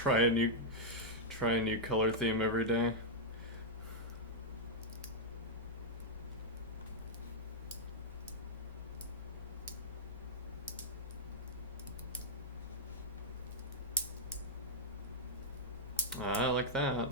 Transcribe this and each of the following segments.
try a new color theme every day. I like that.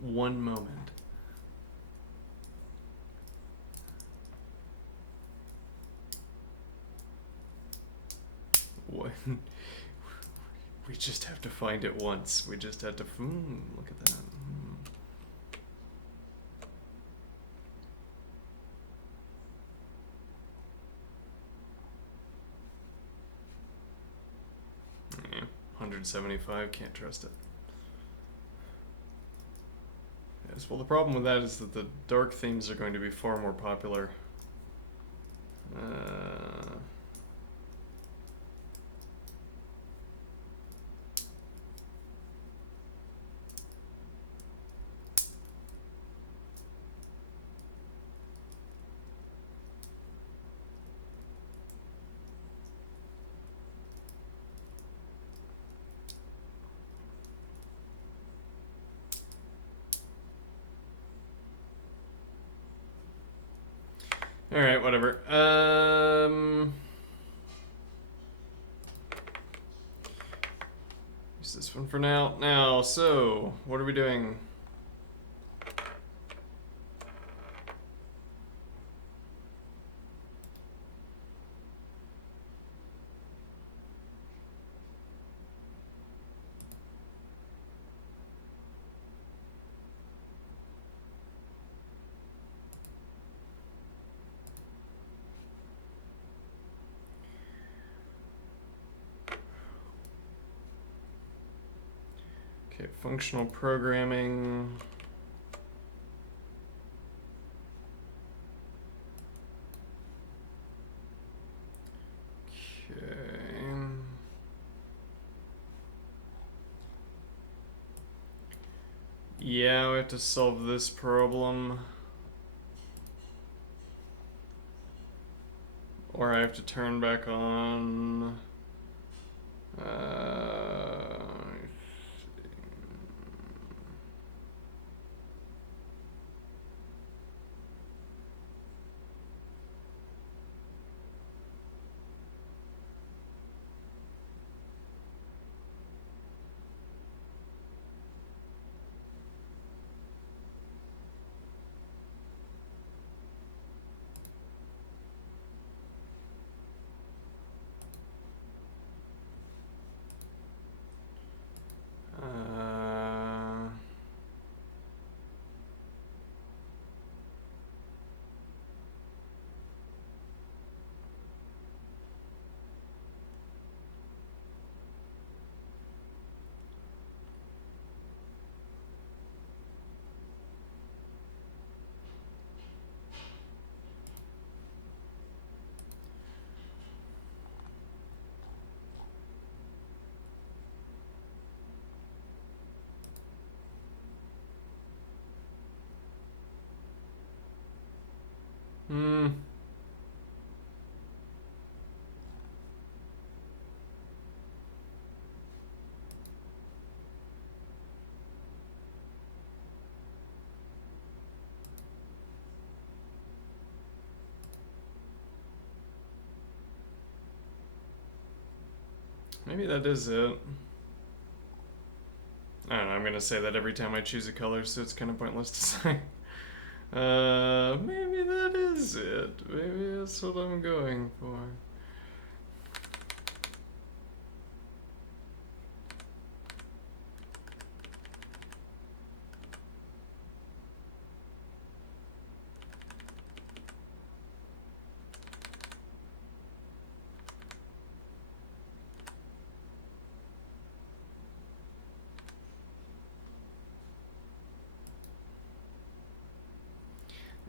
One moment. What? We just have to find it once. We just have to. Look at that. Yeah, 175. Can't trust it. Yes. Well, the problem with that is that the dark themes are going to be far more popular. Uh, All right, whatever. Use this one for now. Now, so what are we doing? Okay, functional programming. Okay. Yeah, we have to solve this problem. Or I have to turn back on. Hmm. Maybe that is it. I don't know, I'm gonna say that every time I choose a color, so it's kind of pointless to say. Maybe that is it. Maybe that's what I'm going for.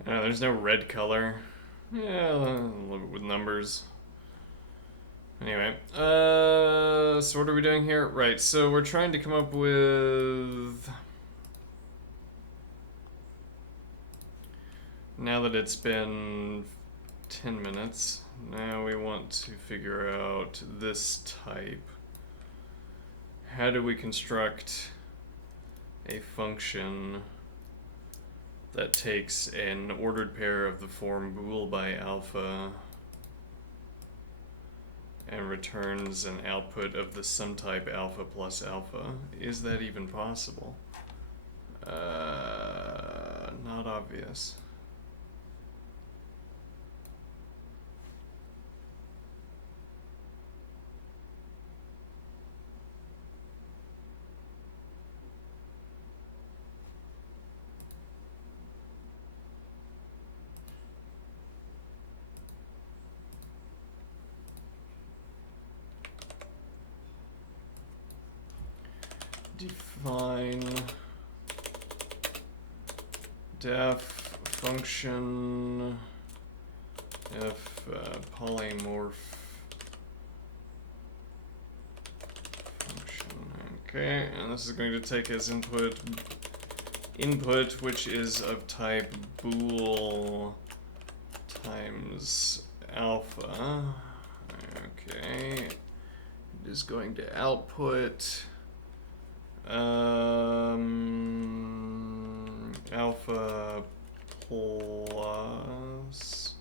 There's no red color. Yeah, a little bit with numbers. Anyway, so what are we doing here? Right, so we're trying to come up with... Now that it's been 10 minutes, now we want to figure out this type. How do we construct a function that takes an ordered pair of the form bool by alpha and returns an output of the sum type alpha plus alpha? Is that even possible? Not obvious. Define def function if polymorph function. Okay, and this is going to take as input which is of type bool times alpha. Okay, it is going to output alpha plus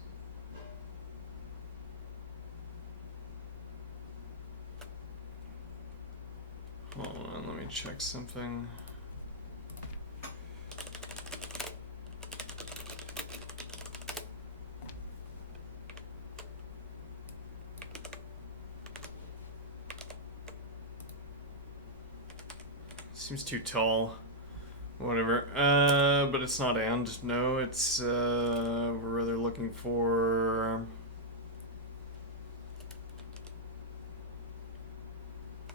check something. Seems too tall. Whatever. But it's not and. No, it's, we're rather looking for...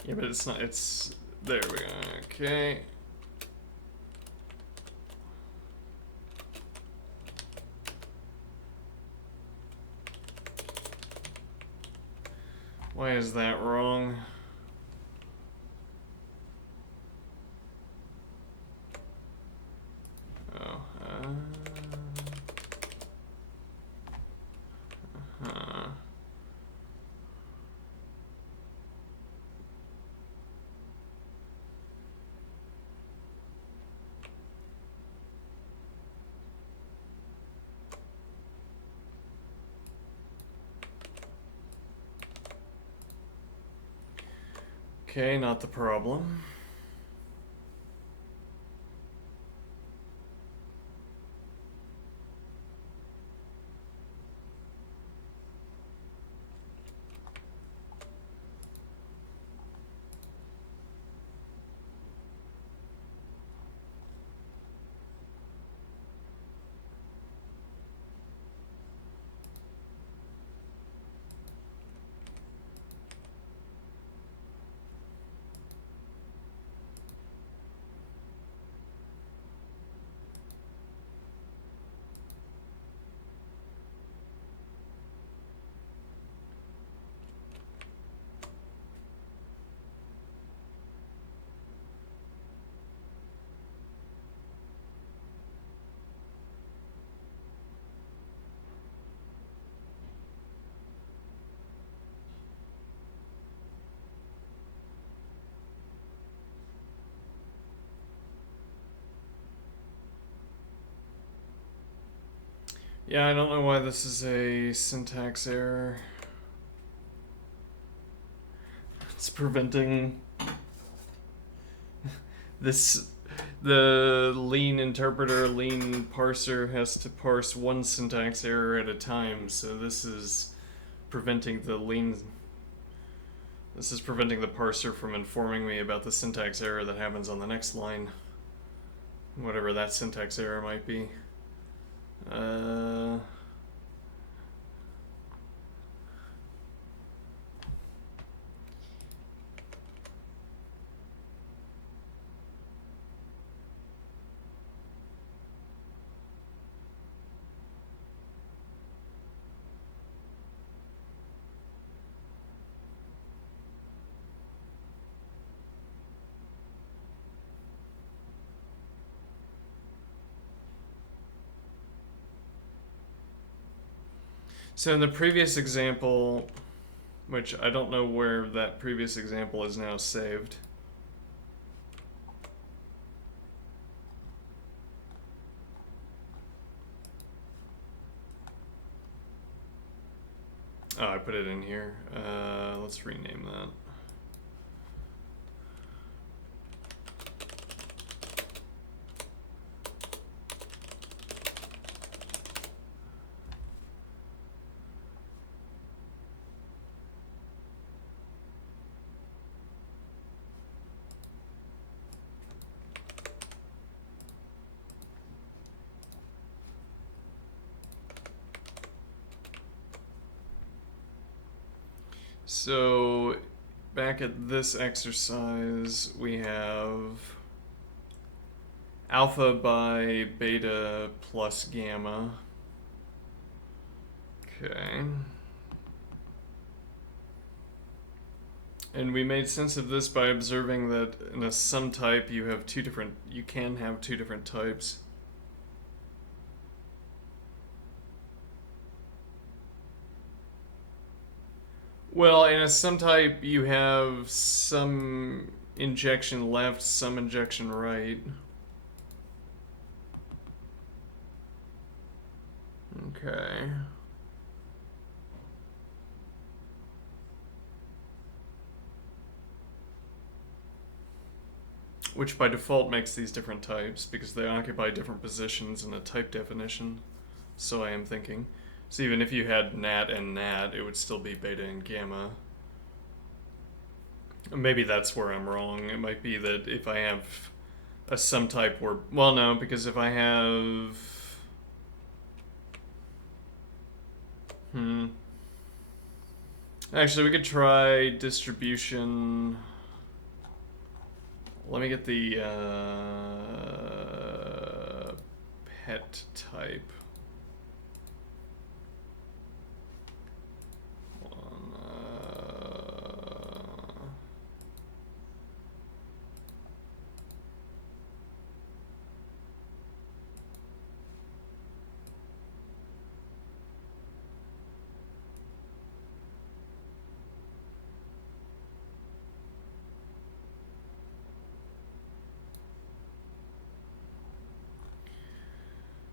Yeah, but it's not, it's... There we go. Okay. Why is that wrong? Oh, huh. Okay, not the problem. Yeah, I don't know why this is a syntax error. It's preventing this. The lean interpreter, lean parser has to parse one syntax error at a time, so this is preventing the lean. This is preventing the parser from informing me about the syntax error that happens on the next line. Whatever that syntax error might be. So in the previous example, which I don't know where that previous example is now saved. Oh, I put it in here. Let's rename that. So back at this exercise, we have alpha by beta plus gamma. Okay. And we made sense of this by observing that in a sum type you can have two different types. Well, in a sum type you have some injection left, some injection right. Okay. which by default makes these different types because they occupy different positions in a type definition. So I am thinking. So even if you had nat and nat, it would still be beta and gamma. Maybe that's where I'm wrong. It might be that if I have a sum type where, well, no, because if I have, actually we could try distribution. Let me get the pet type.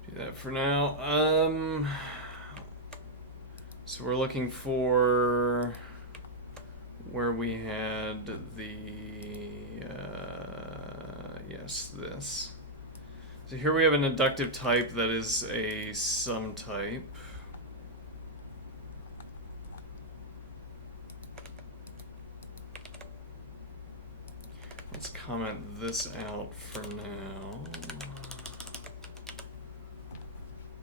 Do that for now. So we're looking for where we had the yes, this. So here we have an inductive type that is a sum type. Let's comment this out for now.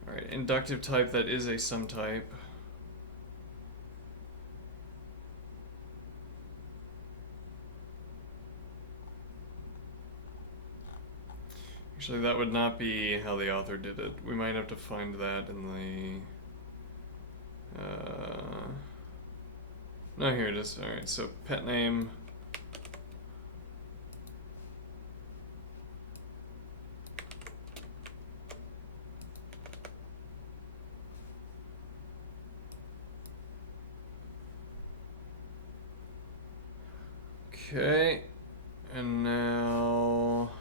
Alright, inductive type that is a sum type. Actually, that would not be how the author did it. We might have to find that in the... no, here it is. Alright, so pet name. Okay, and now...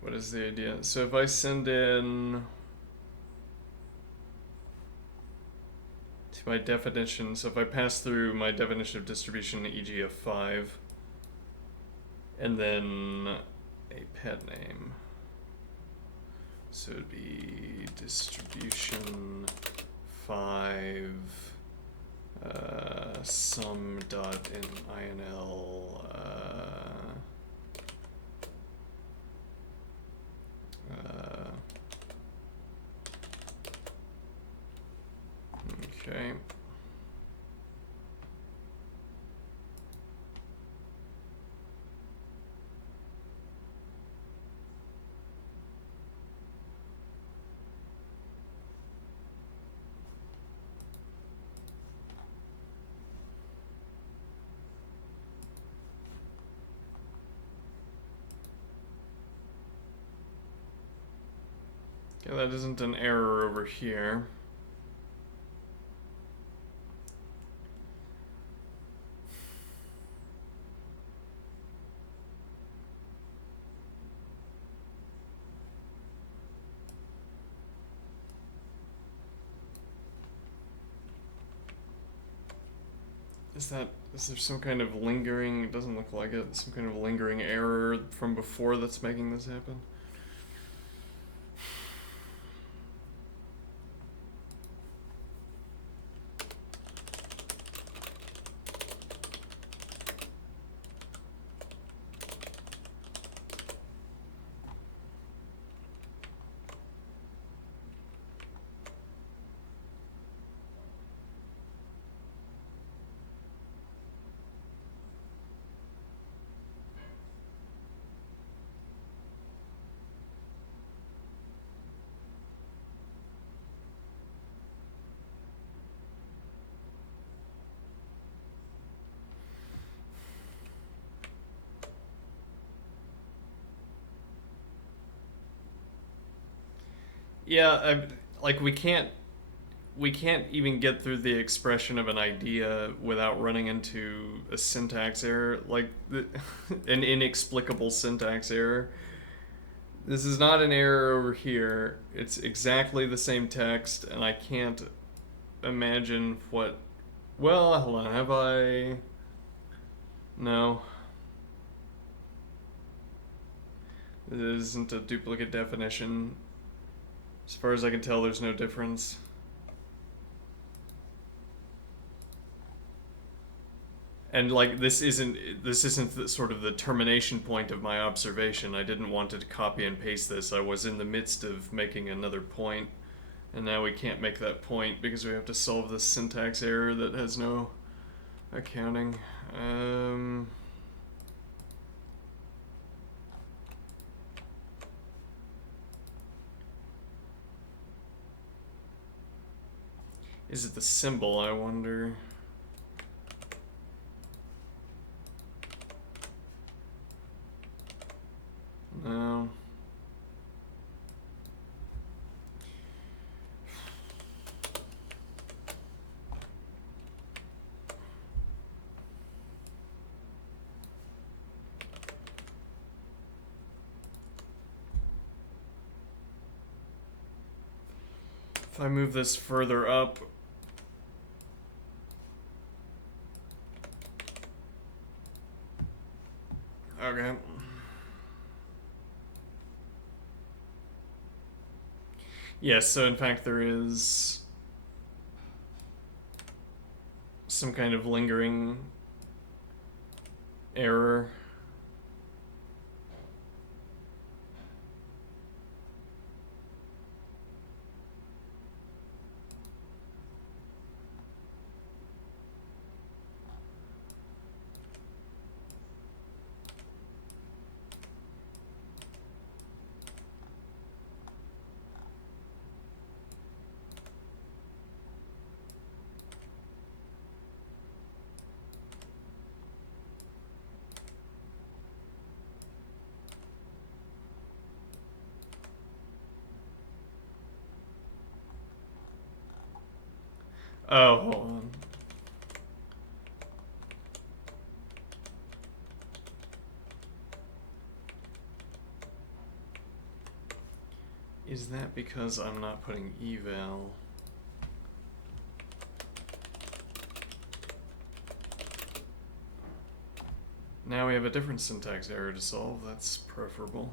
what is the idea? So if I send in to my definition, so if I pass through my definition of distribution, e.g. of 5, and then a pet name, so it'd be distribution 5 sum dot in inl okay. Okay, that isn't an error over here. Is there some kind of lingering, it doesn't look like it, some kind of lingering error from before that's making this happen? Yeah, like we can't even get through the expression of an idea without running into a syntax error, like an inexplicable syntax error. This is not an error over here. It's exactly the same text, and I can't imagine what Well, hold on. Have I? No. It isn't a duplicate definition. As far as I can tell, there's no difference. And like this isn't the, sort of the termination point of my observation. I didn't want to copy and paste this. I was in the midst of making another point, and now we can't make that point because we have to solve this syntax error that has no accounting. Is it the symbol, I wonder? No. If I move this further up, okay. Yes, so in fact there is some kind of lingering error. Oh, hold on. Is that because I'm not putting eval? Now we have a different syntax error to solve. That's preferable.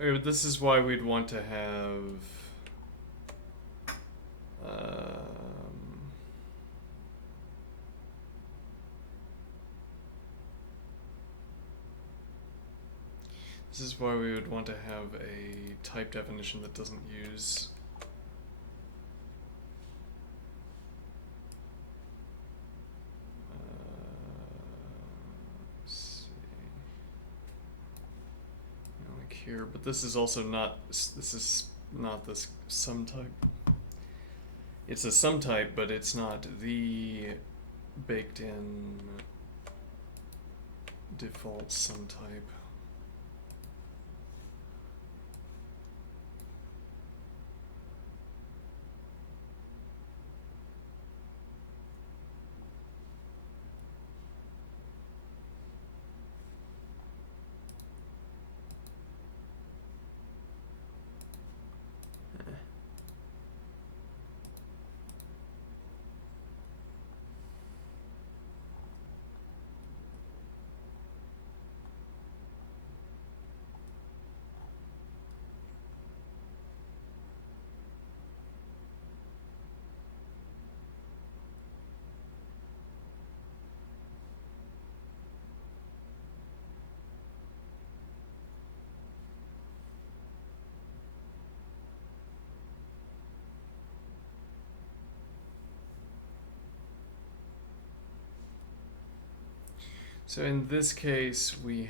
Okay, but this is why we'd want to have. Um, this is why we would want to have a type definition that doesn't use. Let's see. Like here, but this is also not. This is not this sum type. It's a sum type, but it's not the baked in default sum type. So in this case, we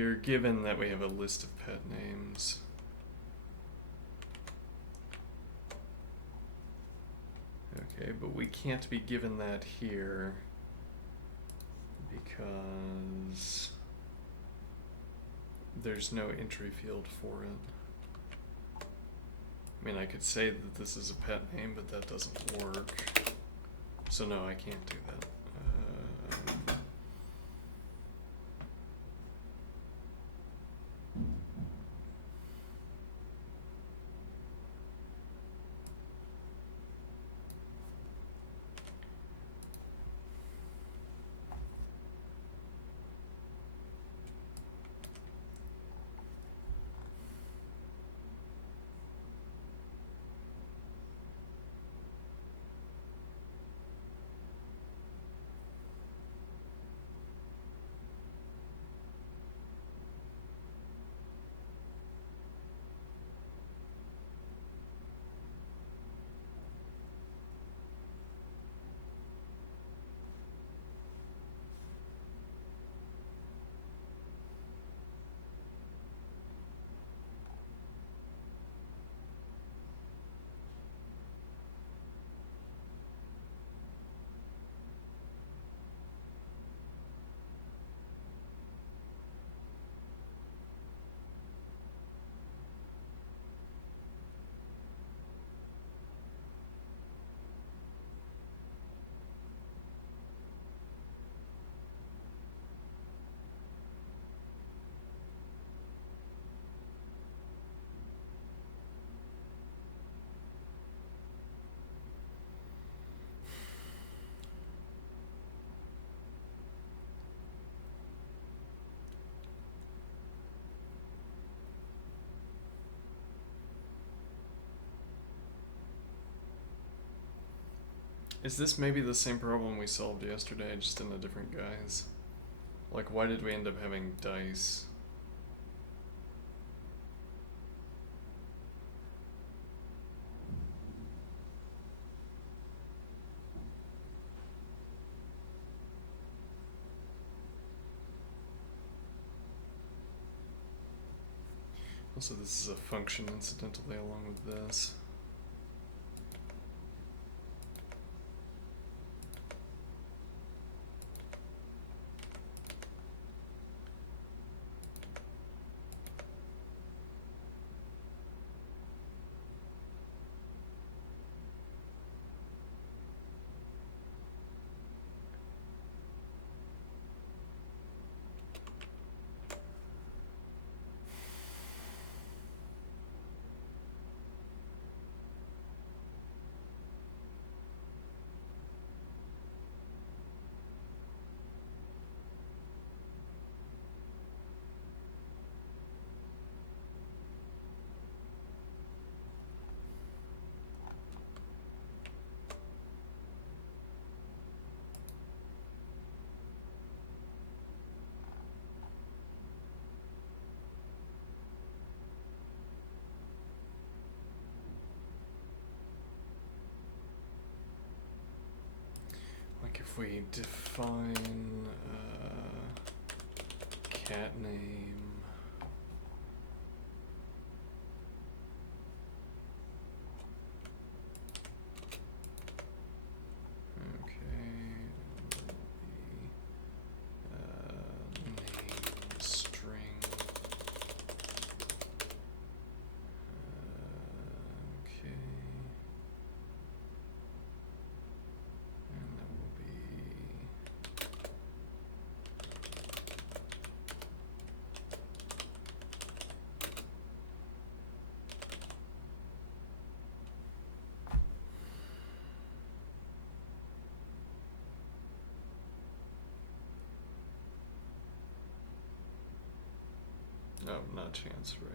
are given that we have a list of pet names. Okay, but we can't be given that here because there's no entry field for it. I mean, I could say that this is a pet name, but that doesn't work. So no, I can't do that. Is this maybe the same problem we solved yesterday, just in a different guise? Like, why did we end up having dice? Also, this is a function incidentally along with this. if we define cat name. Name string. Okay. And that will be no, not chance, right?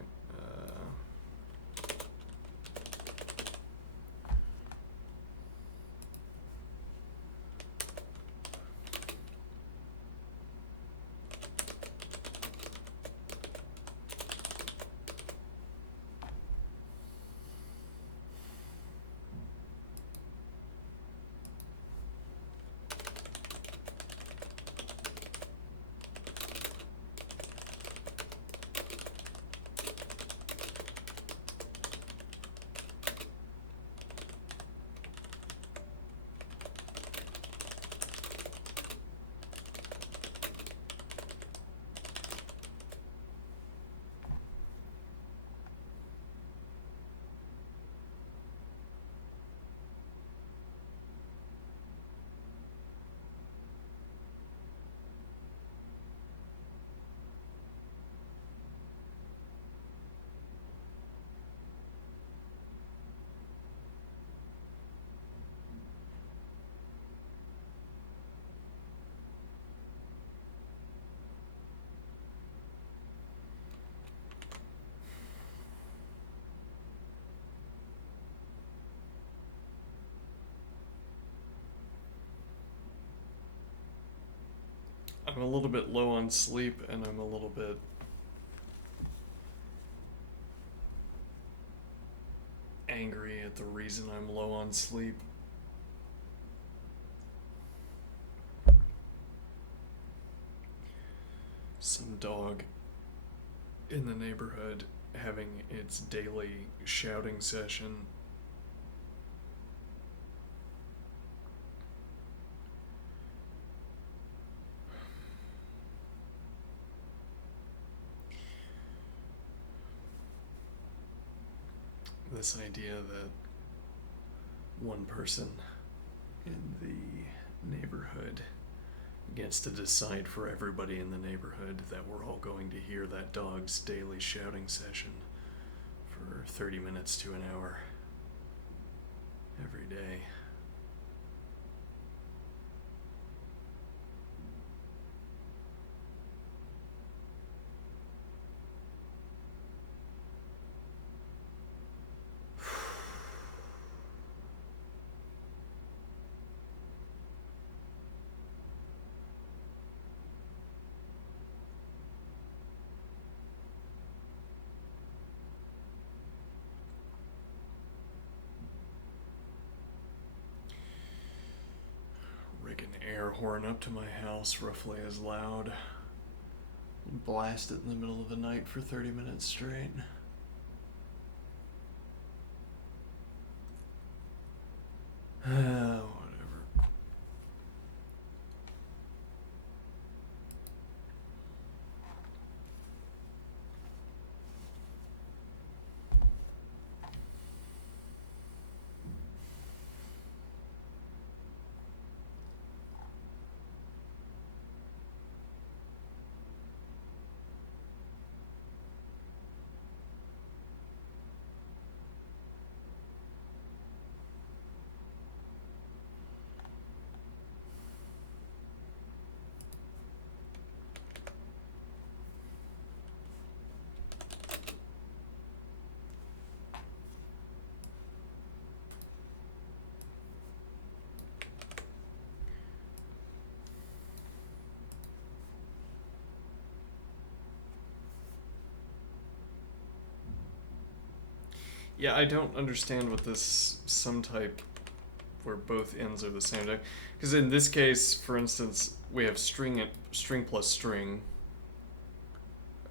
I'm a little bit low on sleep, and I'm a little bit angry at the reason I'm low on sleep. Some dog in the neighborhood having its daily shouting session. This idea that one person in the neighborhood gets to decide for everybody in the neighborhood that we're all going to hear that dog's daily shouting session for 30 minutes to an hour every day. Rig an air horn up to my house roughly as loud and blast it in the middle of the night for 30 minutes straight. Whatever. Yeah, I don't understand what this sum type where both ends are the same type. Because in this case, for instance, we have string plus string.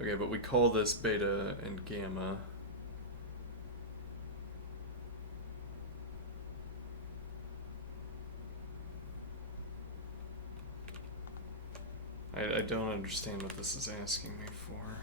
Okay, but we call this beta and gamma. I don't understand what this is asking me for.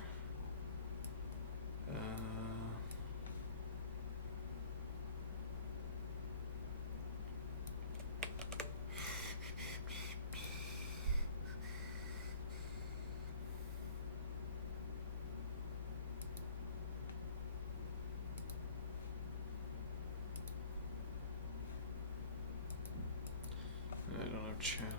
I don't have chat up.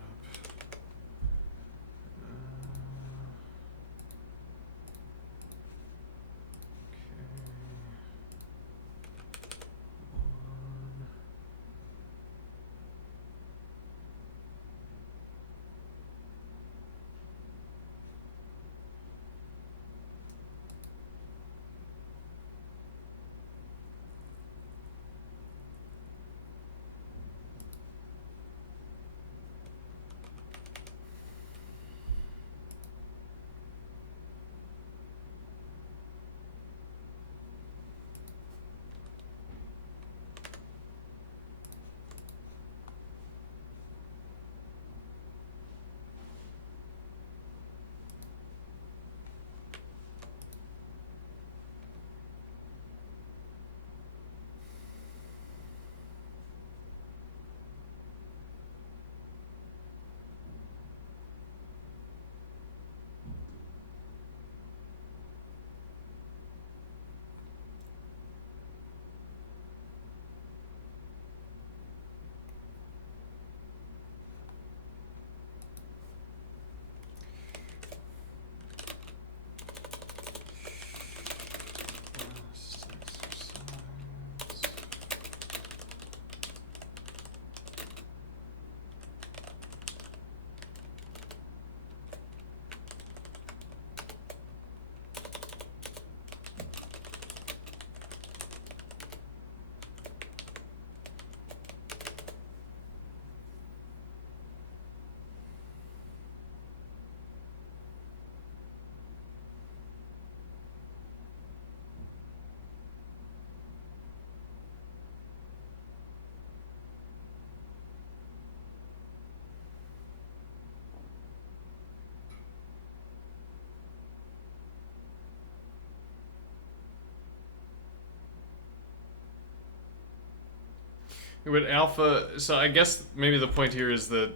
But alpha, so I guess maybe the point here is that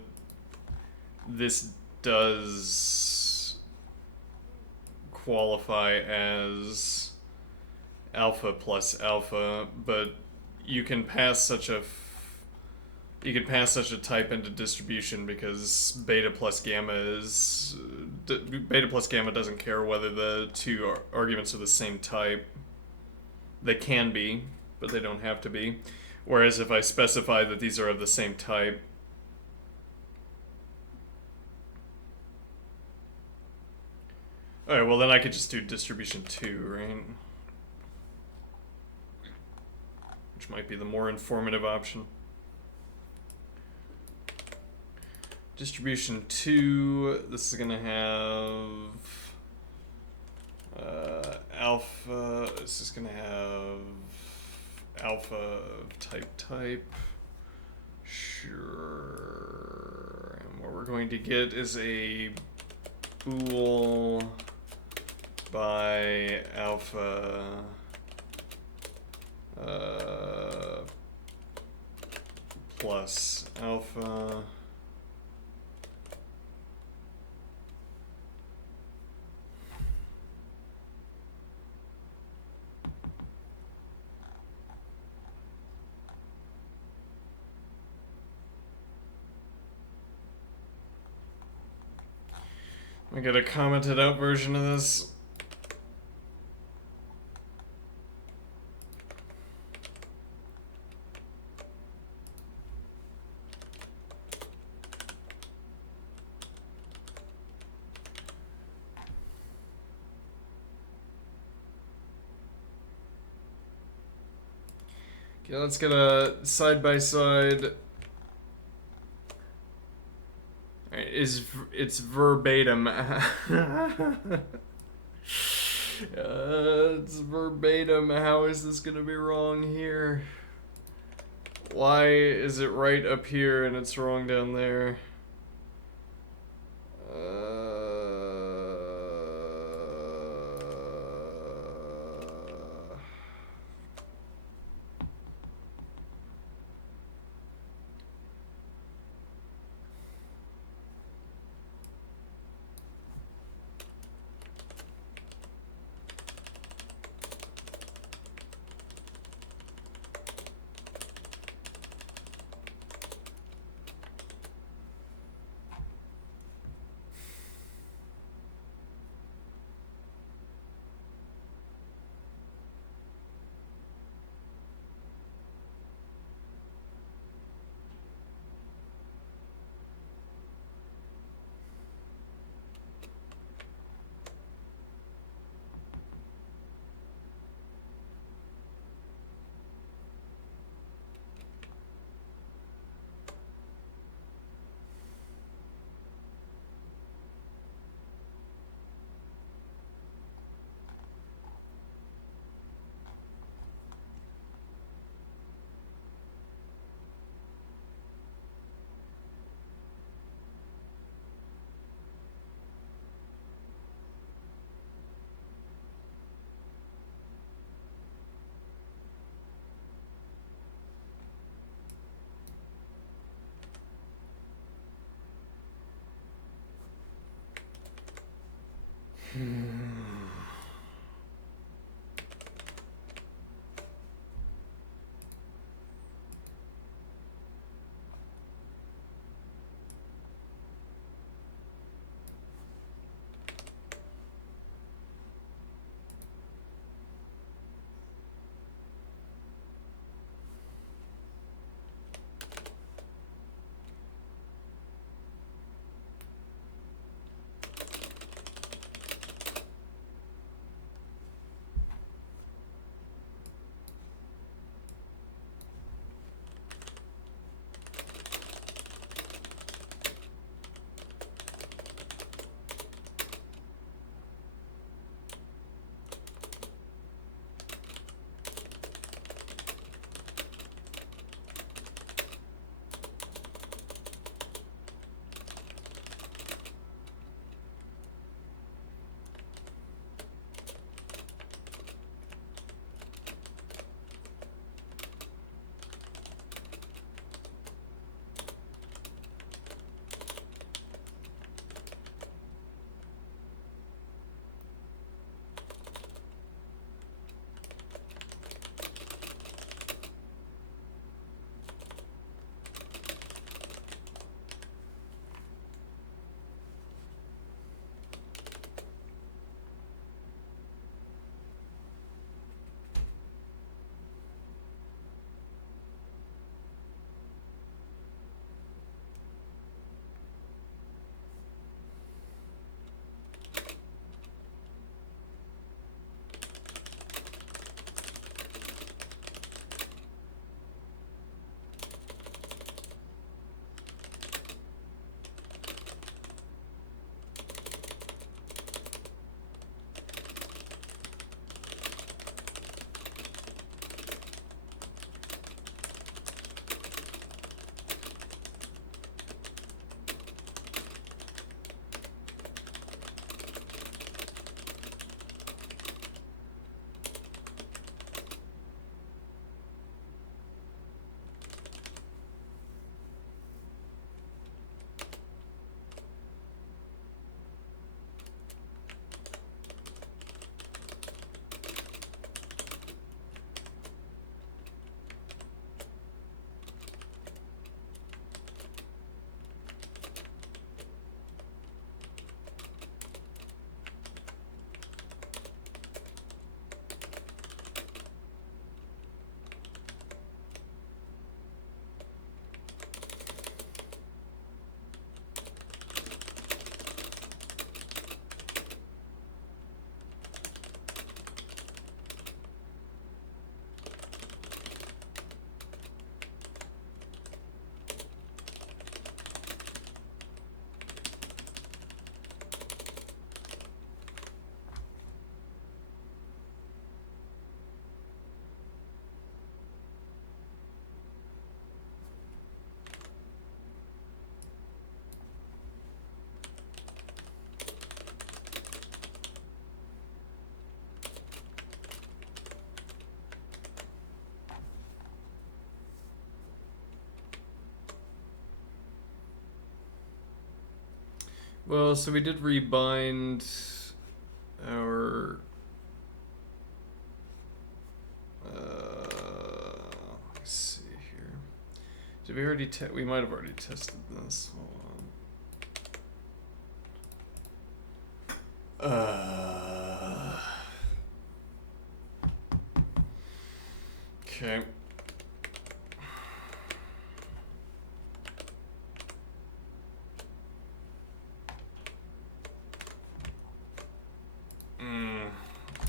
this does qualify as alpha plus alpha, but you can pass such a type into distribution because beta plus gamma doesn't care whether the two arguments are the same type. They can be, but they don't have to be. Whereas if I specify that these are of the same type, alright, well then I could just do distribution 2, right? Which might be the more informative option. Distribution 2, this is gonna have alpha, this is gonna have alpha of type. Sure. And what we're going to get is a bool by alpha plus alpha. I get a commented out version of this. Okay, let's get a side by side it's verbatim. It's verbatim. How is this gonna be wrong here? Why is it right up here and it's wrong down there? Well, so we did rebind our. Let's see here. Did we already? We might have already tested this. Hold on. Okay.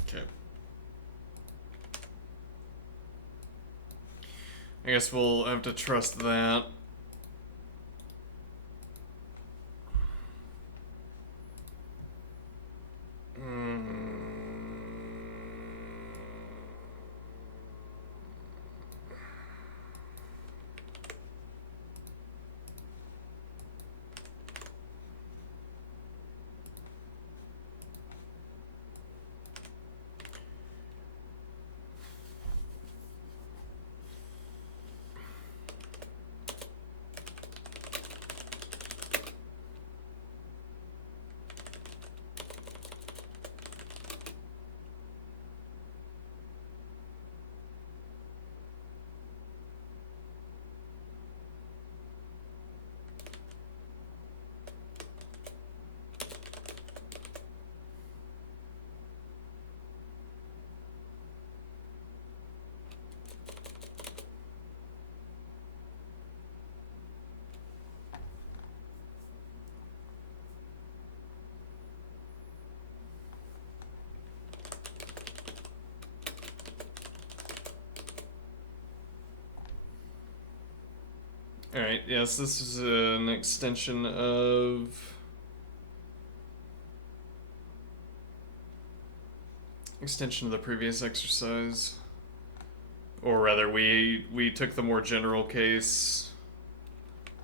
Okay. I guess we'll have to trust that. Alright, yes, this is an extension of. Extension of the previous exercise. Or rather, we took the more general case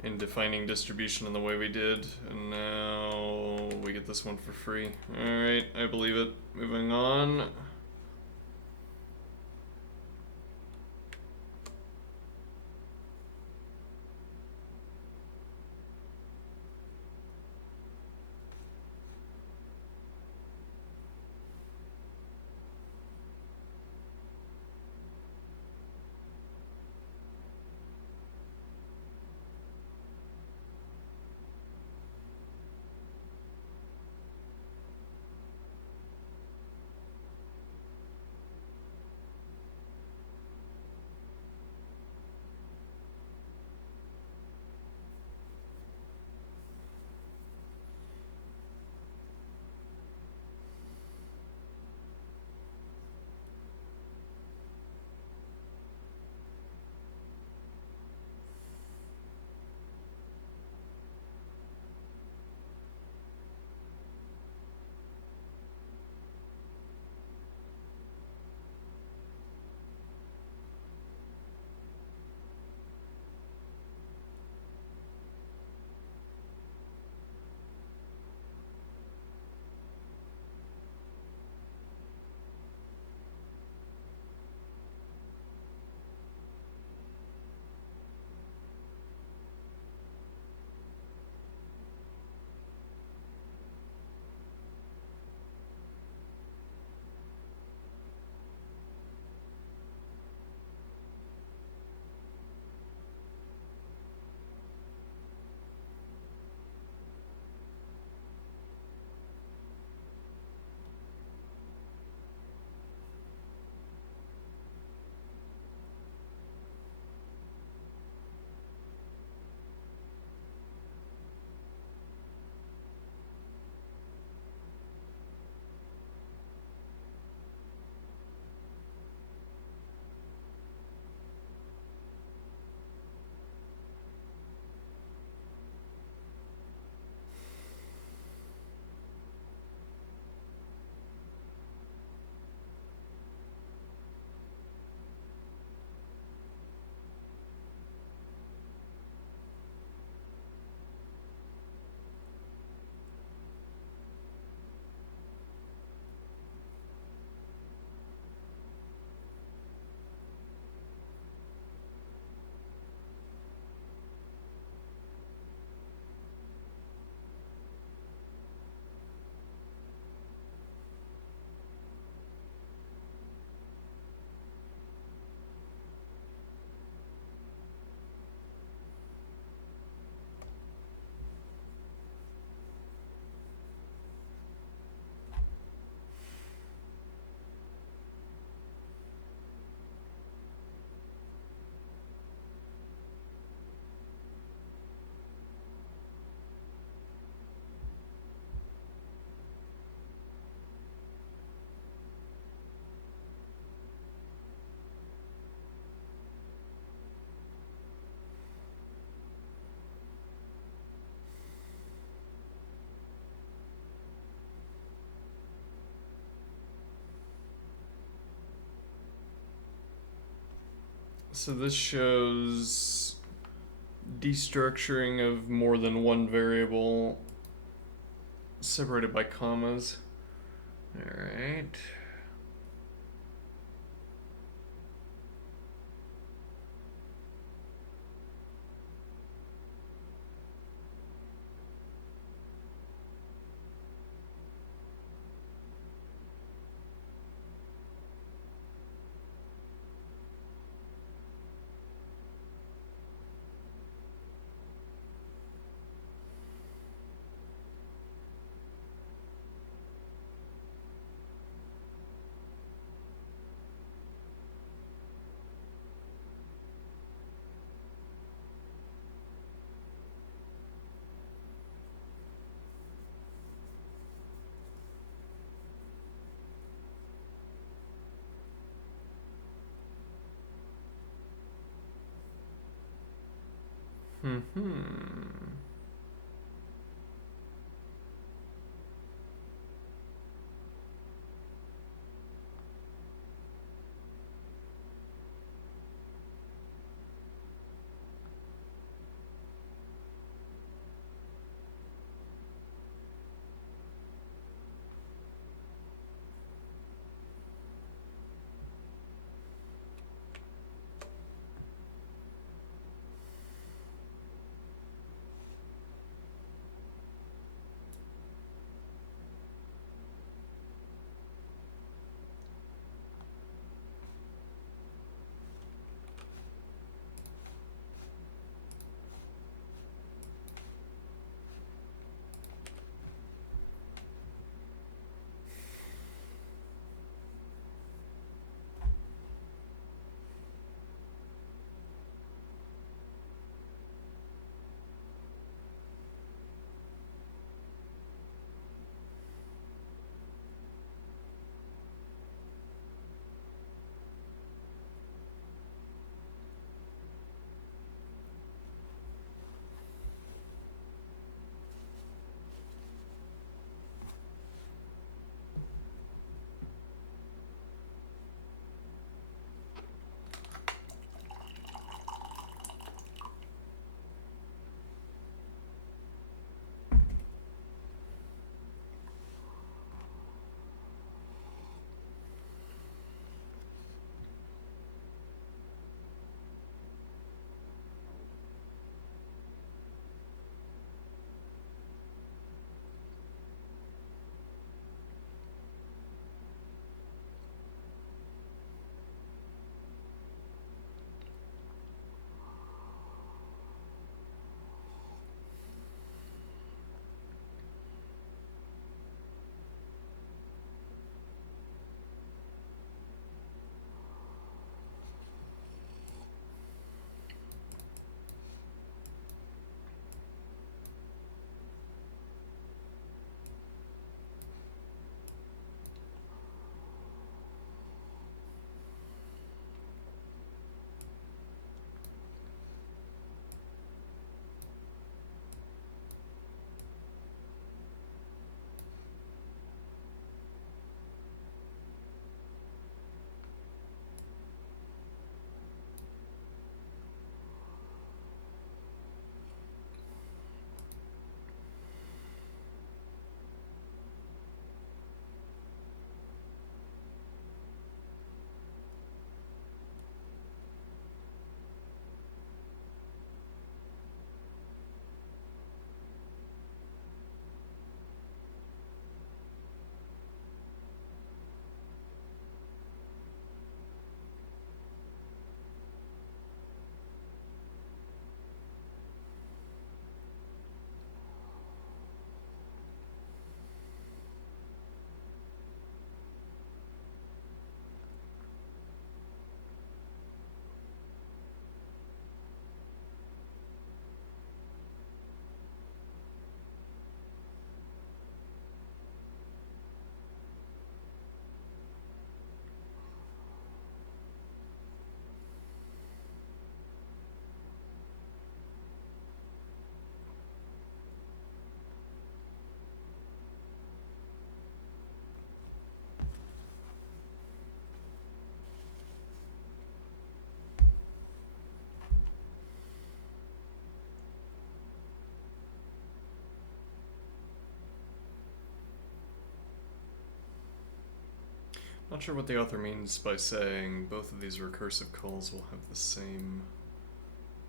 in defining distribution in the way we did, and now we get this one for free. Alright, I believe it. Moving on. So this shows destructuring of more than one variable separated by commas. Alright. Hmm. Not sure what the author means by saying both of these recursive calls will have the same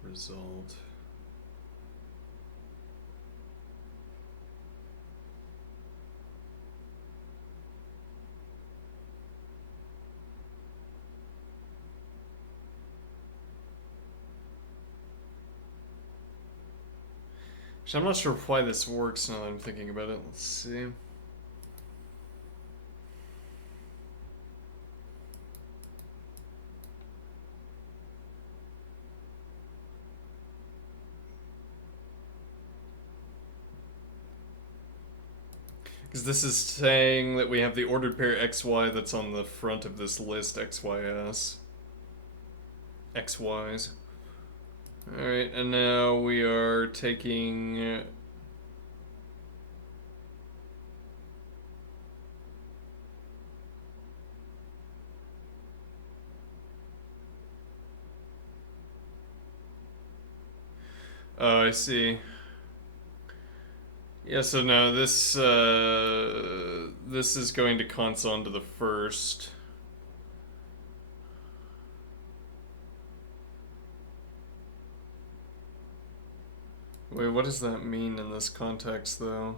result. So I'm not sure why this works now that I'm thinking about it. Let's see. Because this is saying that we have the ordered pair XY that's on the front of this list, XYS. XYs. Alright, and now we are taking... Oh, I see. Yeah, so no, this is going to const onto the first. Wait, what does that mean in this context, though?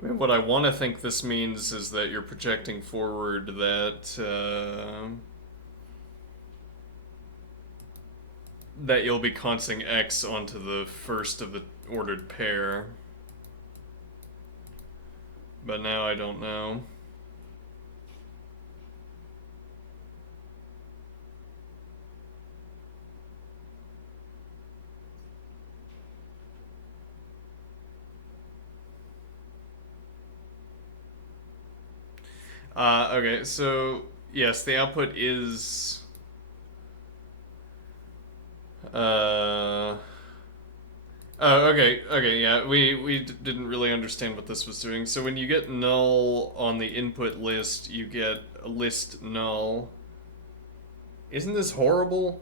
I mean, what I want to think this means is that you're projecting forward that you'll be consting x onto the first of the ordered pair. But now I don't know. Okay, so yes, the output is oh, okay, yeah. We didn't really understand what this was doing. So when you get null on the input list, you get a list null. Isn't this horrible?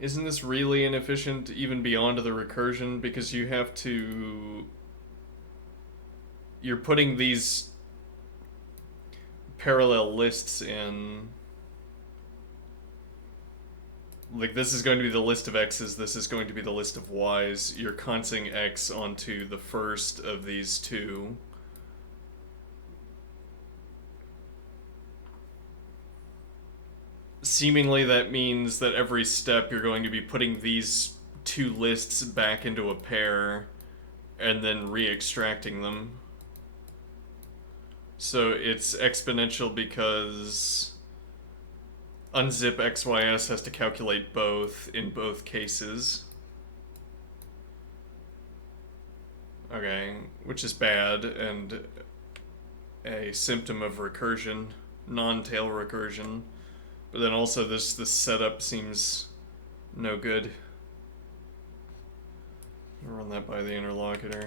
Isn't this really inefficient even beyond the recursion? Because you have to... You're putting these parallel lists in... Like, this is going to be the list of x's, this is going to be the list of y's. You're consting x onto the first of these two. Seemingly that means that every step you're going to be putting these two lists back into a pair and then re-extracting them. So it's exponential because unzip XYS has to calculate both in both cases. Okay, which is bad and a symptom of recursion, non-tail recursion. But then also this setup seems no good. I'll run that by the interlocutor.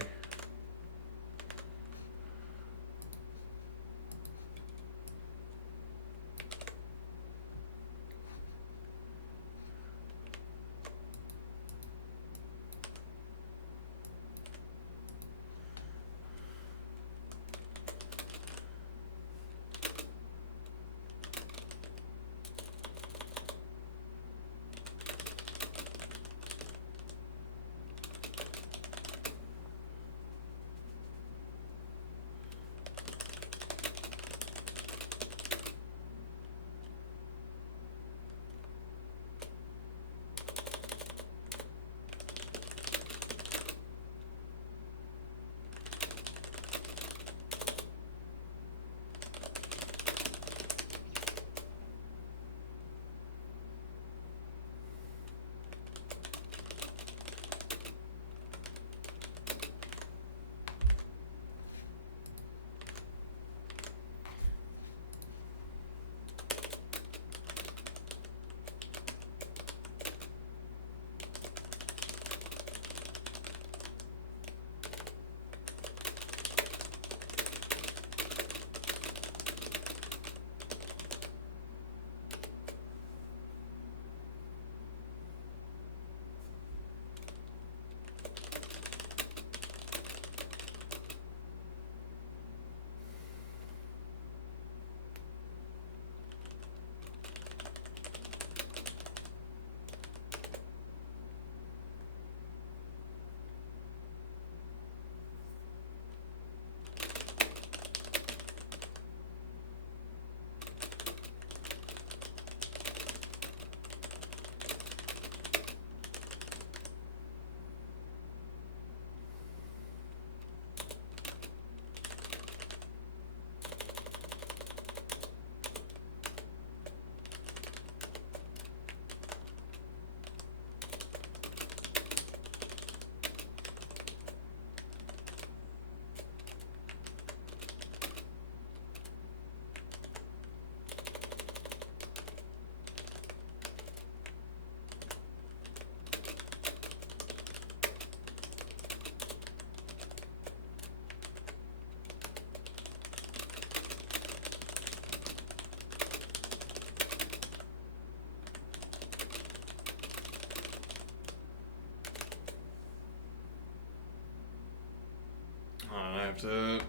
have to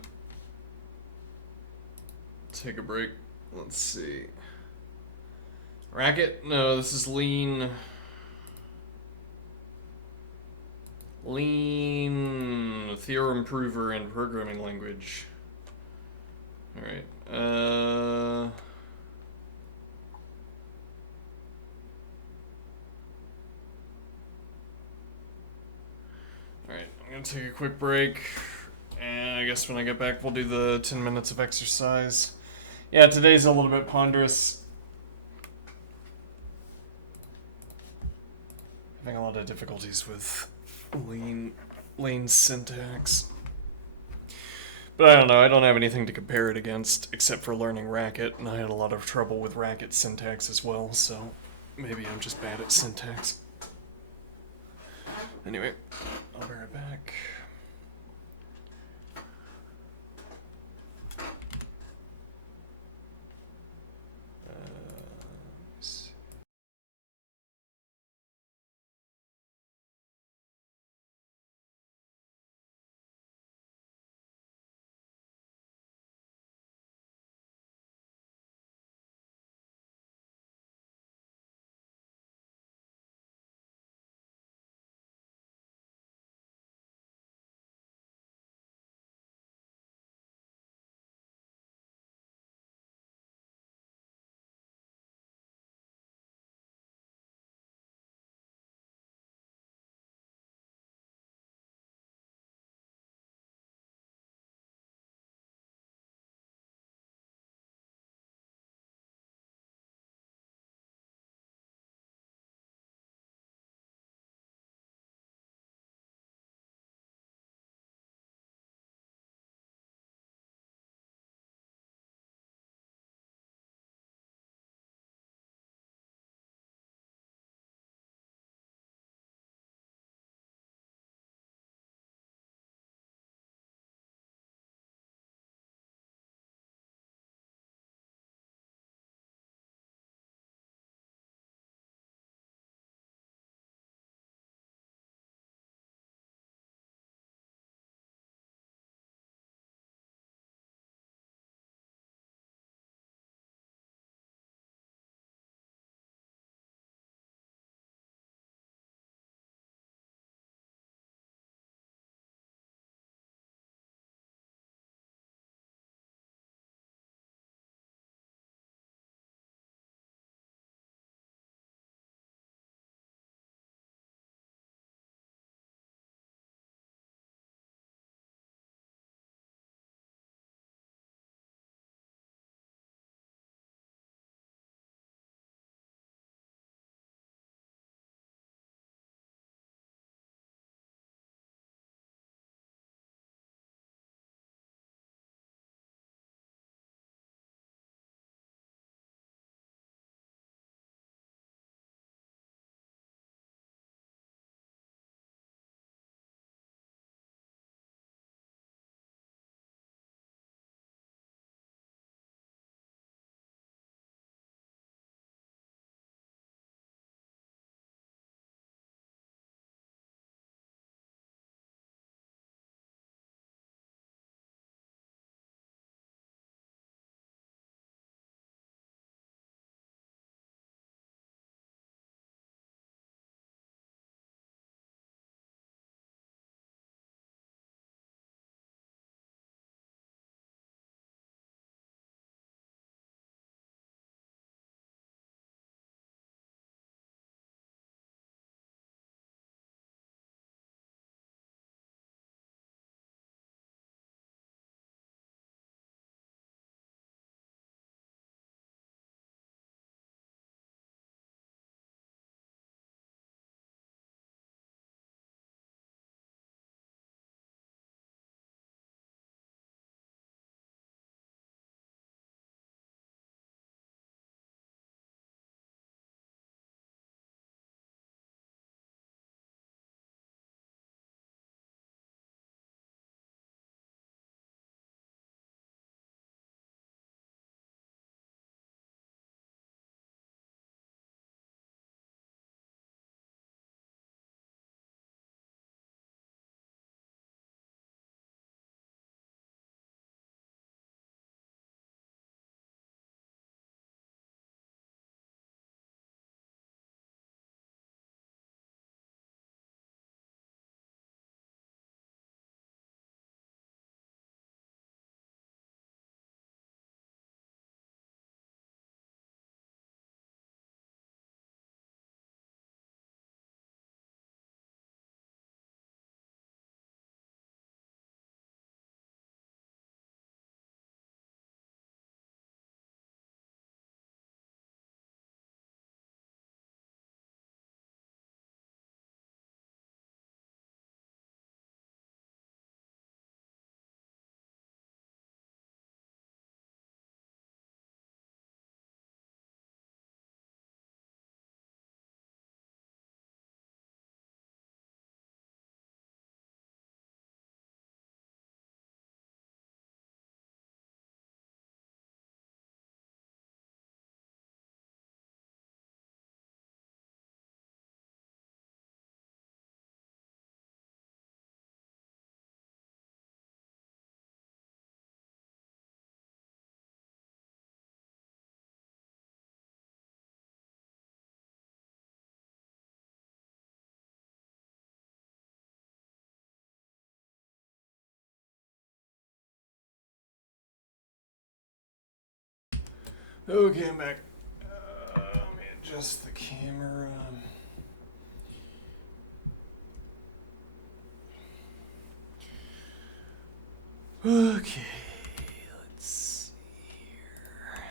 take a break. Let's see. Racket? No, this is lean. Lean theorem prover and programming language. Alright. Alright, I'm gonna take a quick break. And I guess when I get back, we'll do the 10 minutes of exercise. Yeah, today's a little bit ponderous. Having a lot of difficulties with lean syntax. But I don't know, I don't have anything to compare it against except for learning Racket, and I had a lot of trouble with Racket syntax as well, so maybe I'm just bad at syntax. Anyway, I'll be right back. Okay, I'm back. Let me adjust the camera. Okay, let's see here.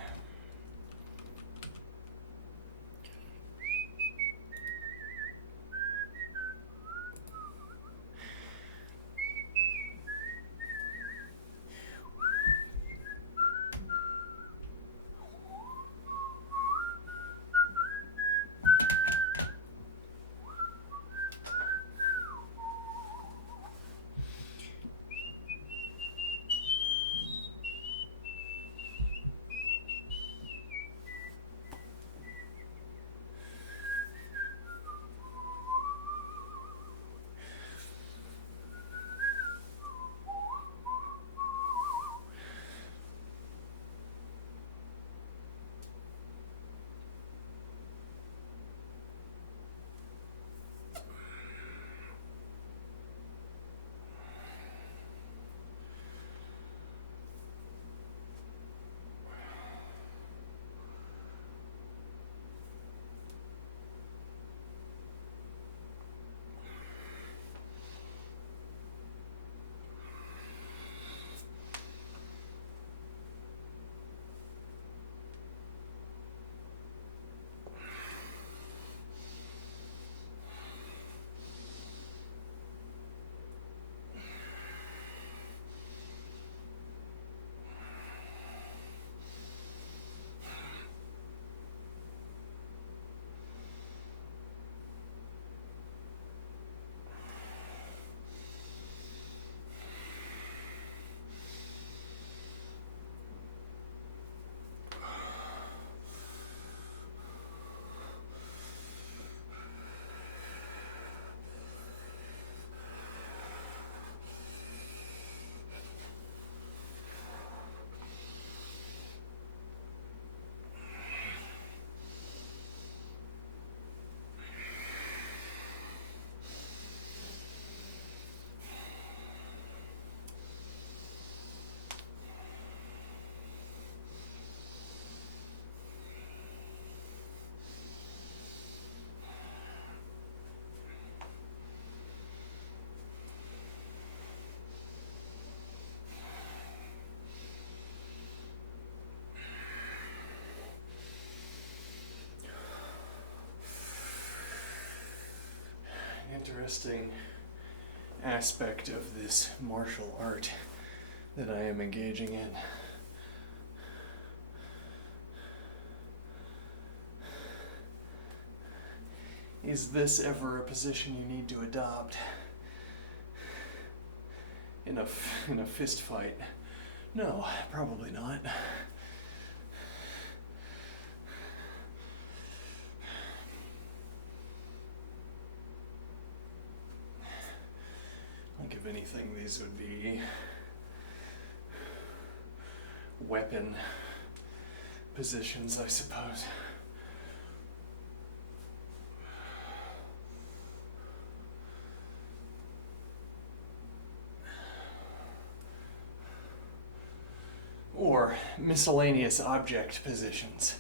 Interesting aspect of this martial art that I am engaging in. Is this ever a position you need to adopt in a fist fight? No, probably not. Like, if anything, these would be weapon positions, I suppose. Or miscellaneous object positions.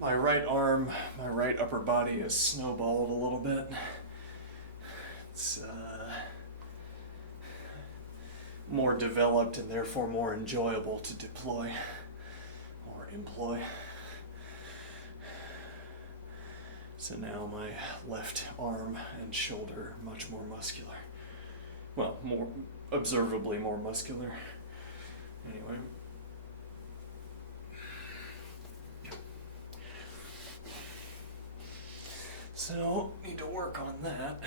My right arm, my right upper body is snowballed a little bit. It's more developed and therefore more enjoyable to deploy or employ. So now my left arm and shoulder are much more muscular. Well, more observably more muscular. Anyway. So, need to work on that.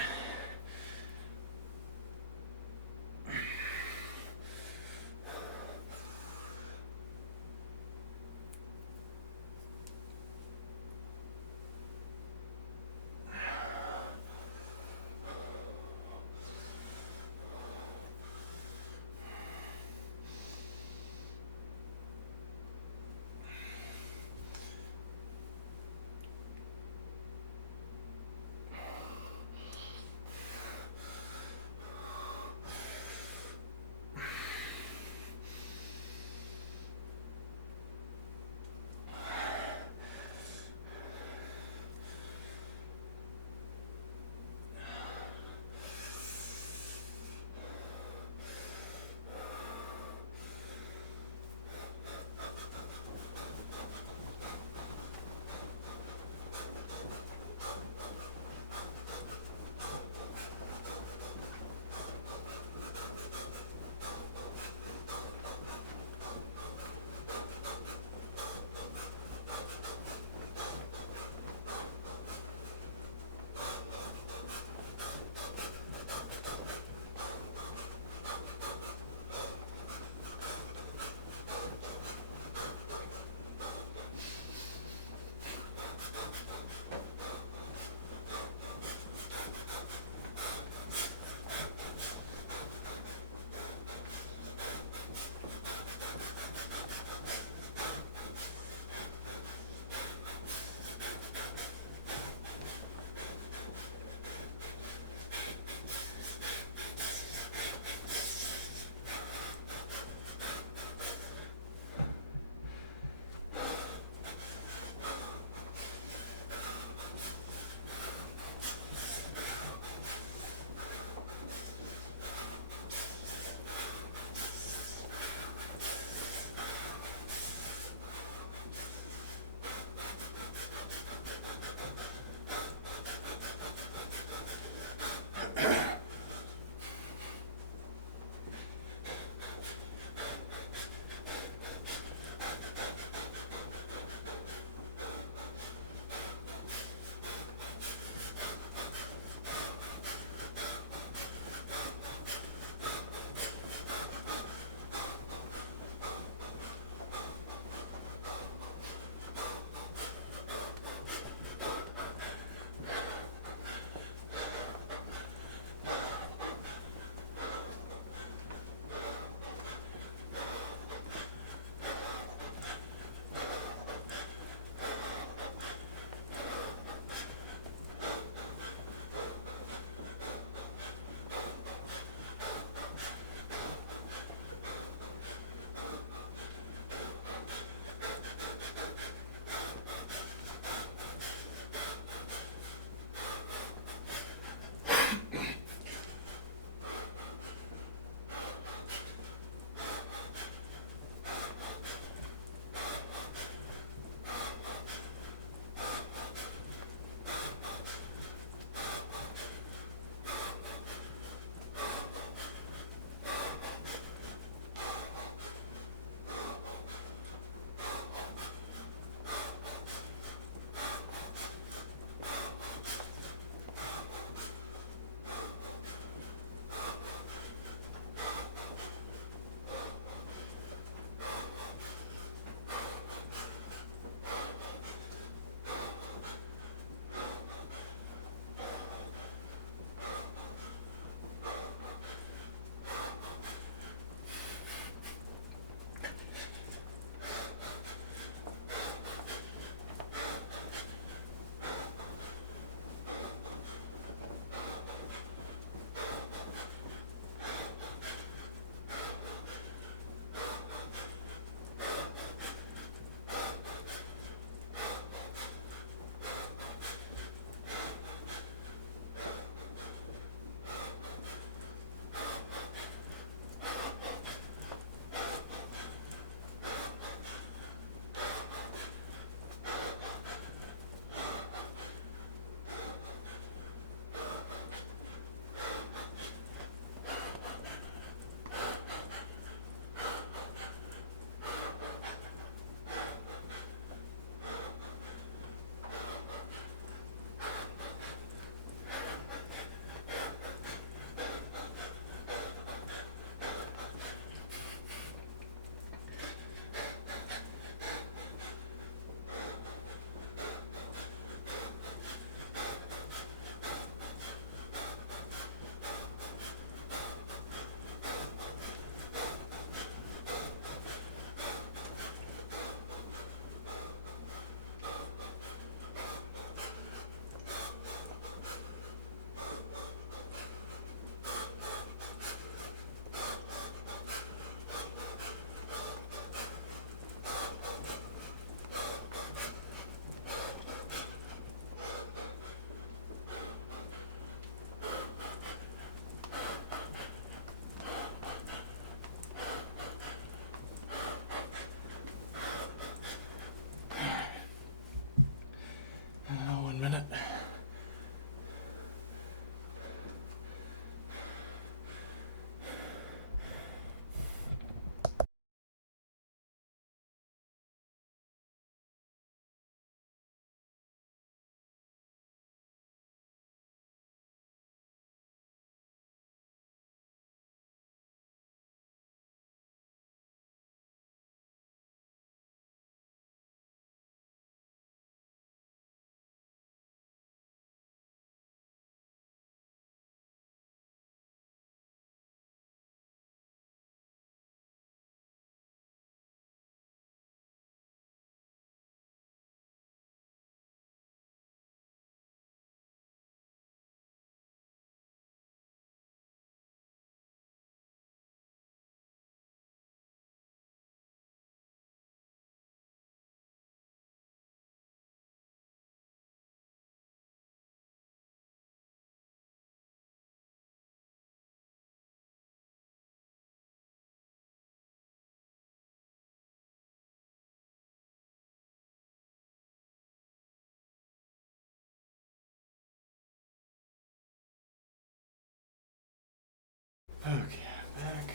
Okay, back.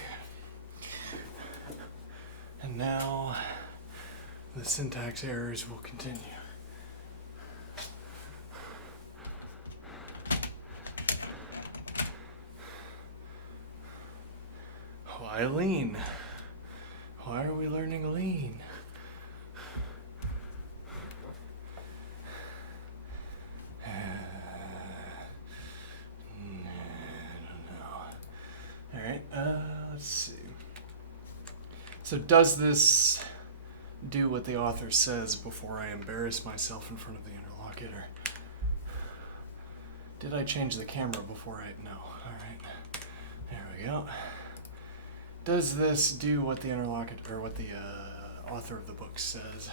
And now the syntax errors will continue. Why lean? Why are we learning lean? I don't know. Alright, let's see. So does this do what the author says before I embarrass myself in front of the interlocutor? Did I change the camera before I... No. Alright. There we go. Does this do what the interlocutor, or what the author of the book says?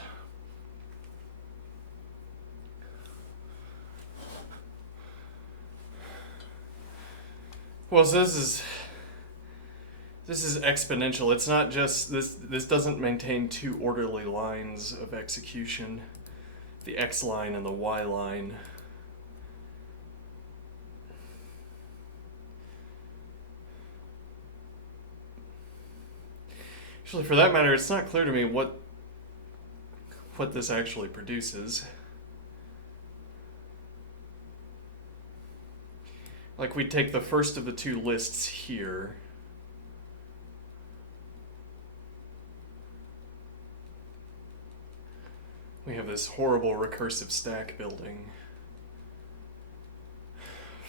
Well, so this is exponential. It's not just this. This doesn't maintain two orderly lines of execution, the X line and the Y line. Actually, for that matter, it's not clear to me what this actually produces. Like, we take the first of the two lists here. We have this horrible recursive stack building.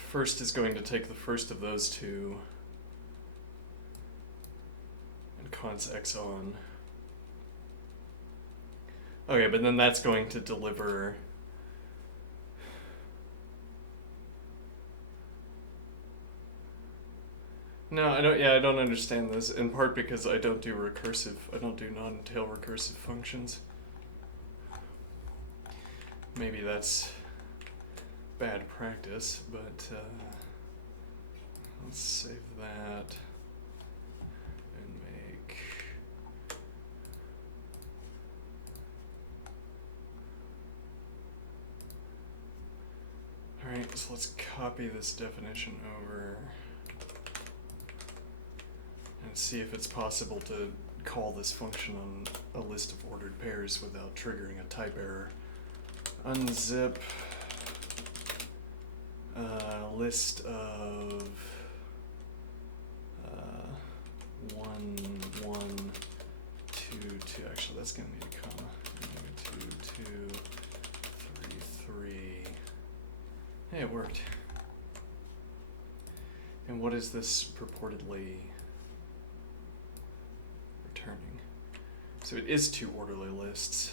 First is going to take the first of those two and const X on. Okay, but then that's going to deliver No, I don't. Yeah, I don't understand this. In part because I don't do non-tail recursive functions. Maybe that's bad practice, but let's save that and make. All right, so let's copy this definition over. And see if it's possible to call this function on a list of ordered pairs without triggering a type error. Unzip list of 1, 1, 2, 2. Actually, that's going to need a comma. 2, 2, 3, 3. Hey, it worked. And what is this purportedly returning? So it is two orderly lists.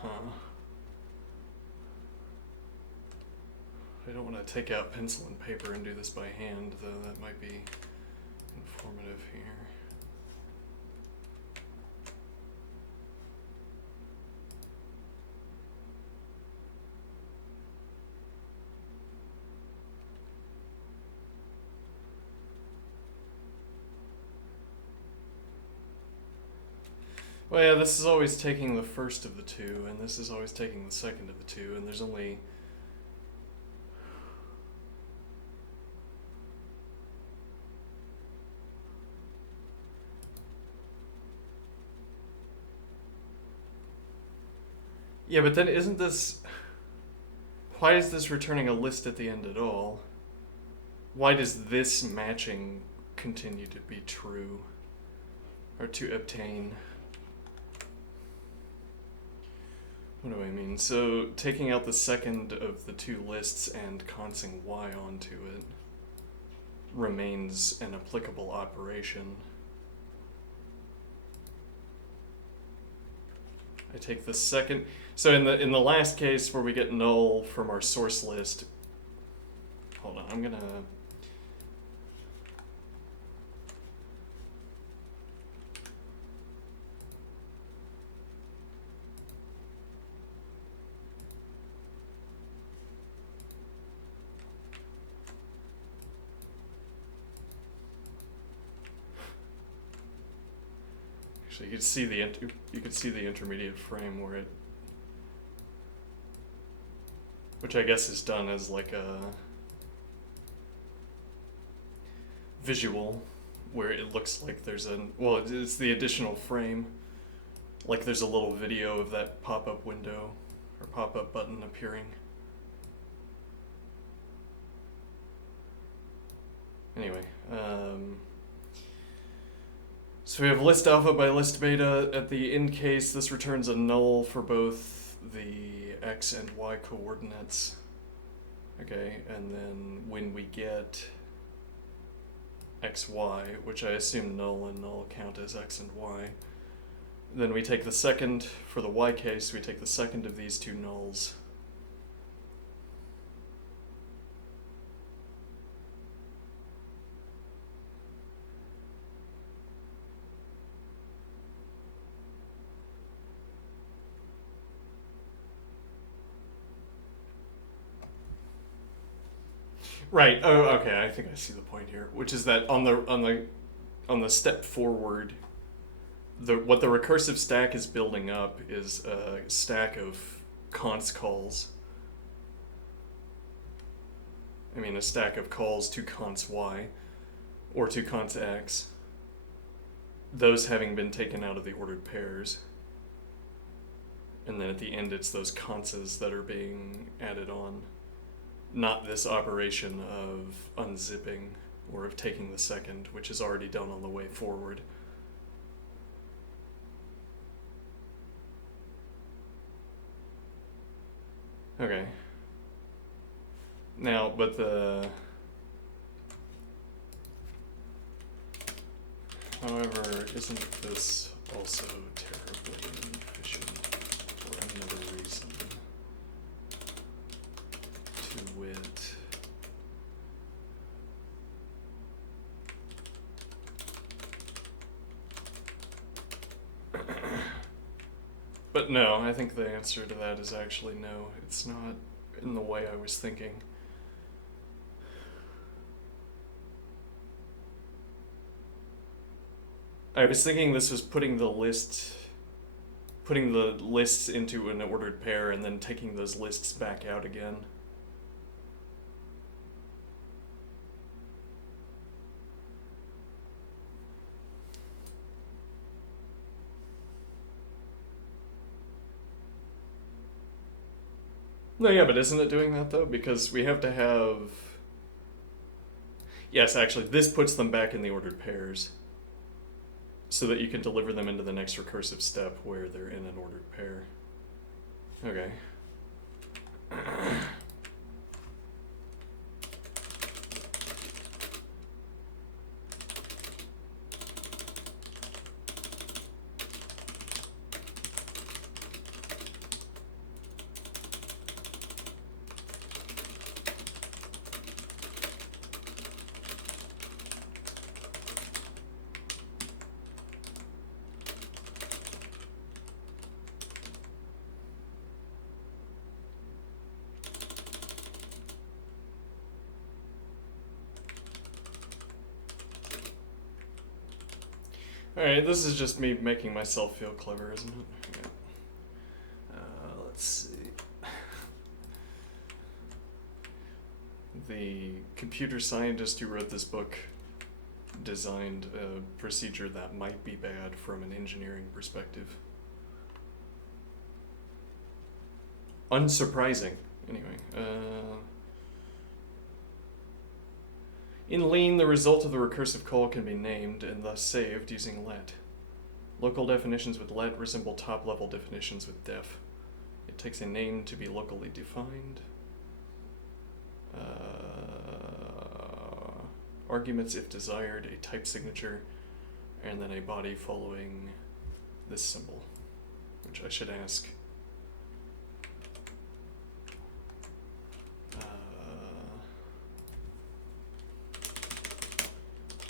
Huh. I don't want to take out pencil and paper and do this by hand, though that might be informative here. Well, yeah, this is always taking the first of the two, and this is always taking the second of the two, and there's only... Yeah, but then isn't this... Why is this returning a list at the end at all? Why does this matching continue to be true? Or to obtain? What do I mean? So, taking out the second of the two lists and consing y onto it remains an applicable operation. I take the second... So in the last case where we get null from our source list... Hold on, I'm gonna... You could see the intermediate frame where it which I guess is done as like a visual where it looks like there's well, it's the additional frame, like there's a little video of that pop-up window or pop-up button appearing. Anyway, so we have list alpha by list beta. At the in case, this returns a null for both the x and y coordinates. Okay, and then when we get xy, which I assume null and null count as x and y, then we take the second, for the y case, we take the second of these two nulls. Right. Oh, okay. I think I see the point here, which is that on the step forward, what the recursive stack is building up is a stack of const calls. I mean, a stack of calls to const y or to const x. Those having been taken out of the ordered pairs. And then at the end, it's those consts that are being added on. Not this operation of unzipping or of taking the second, which is already done on the way forward. Okay. Now, but however, isn't this also terribly inefficient for another reason? To wit, but no, I think the answer to that is actually no. It's not in the way I was thinking. I was thinking this was putting the lists into an ordered pair and then taking those lists back out again. No, yeah, but isn't it doing that though? Because we have to have... Yes, actually, this puts them back in the ordered pairs so that you can deliver them into the next recursive step where they're in an ordered pair. Okay. Alright, this is just me making myself feel clever, isn't it? Yeah. Let's see. The computer scientist who wrote this book designed a procedure that might be bad from an engineering perspective. Unsurprising. Anyway, in Lean, the result of the recursive call can be named and thus saved using let. Local definitions with let resemble top-level definitions with def. It takes a name to be locally defined. Arguments if desired, a type signature, and then a body following this symbol, which I should ask.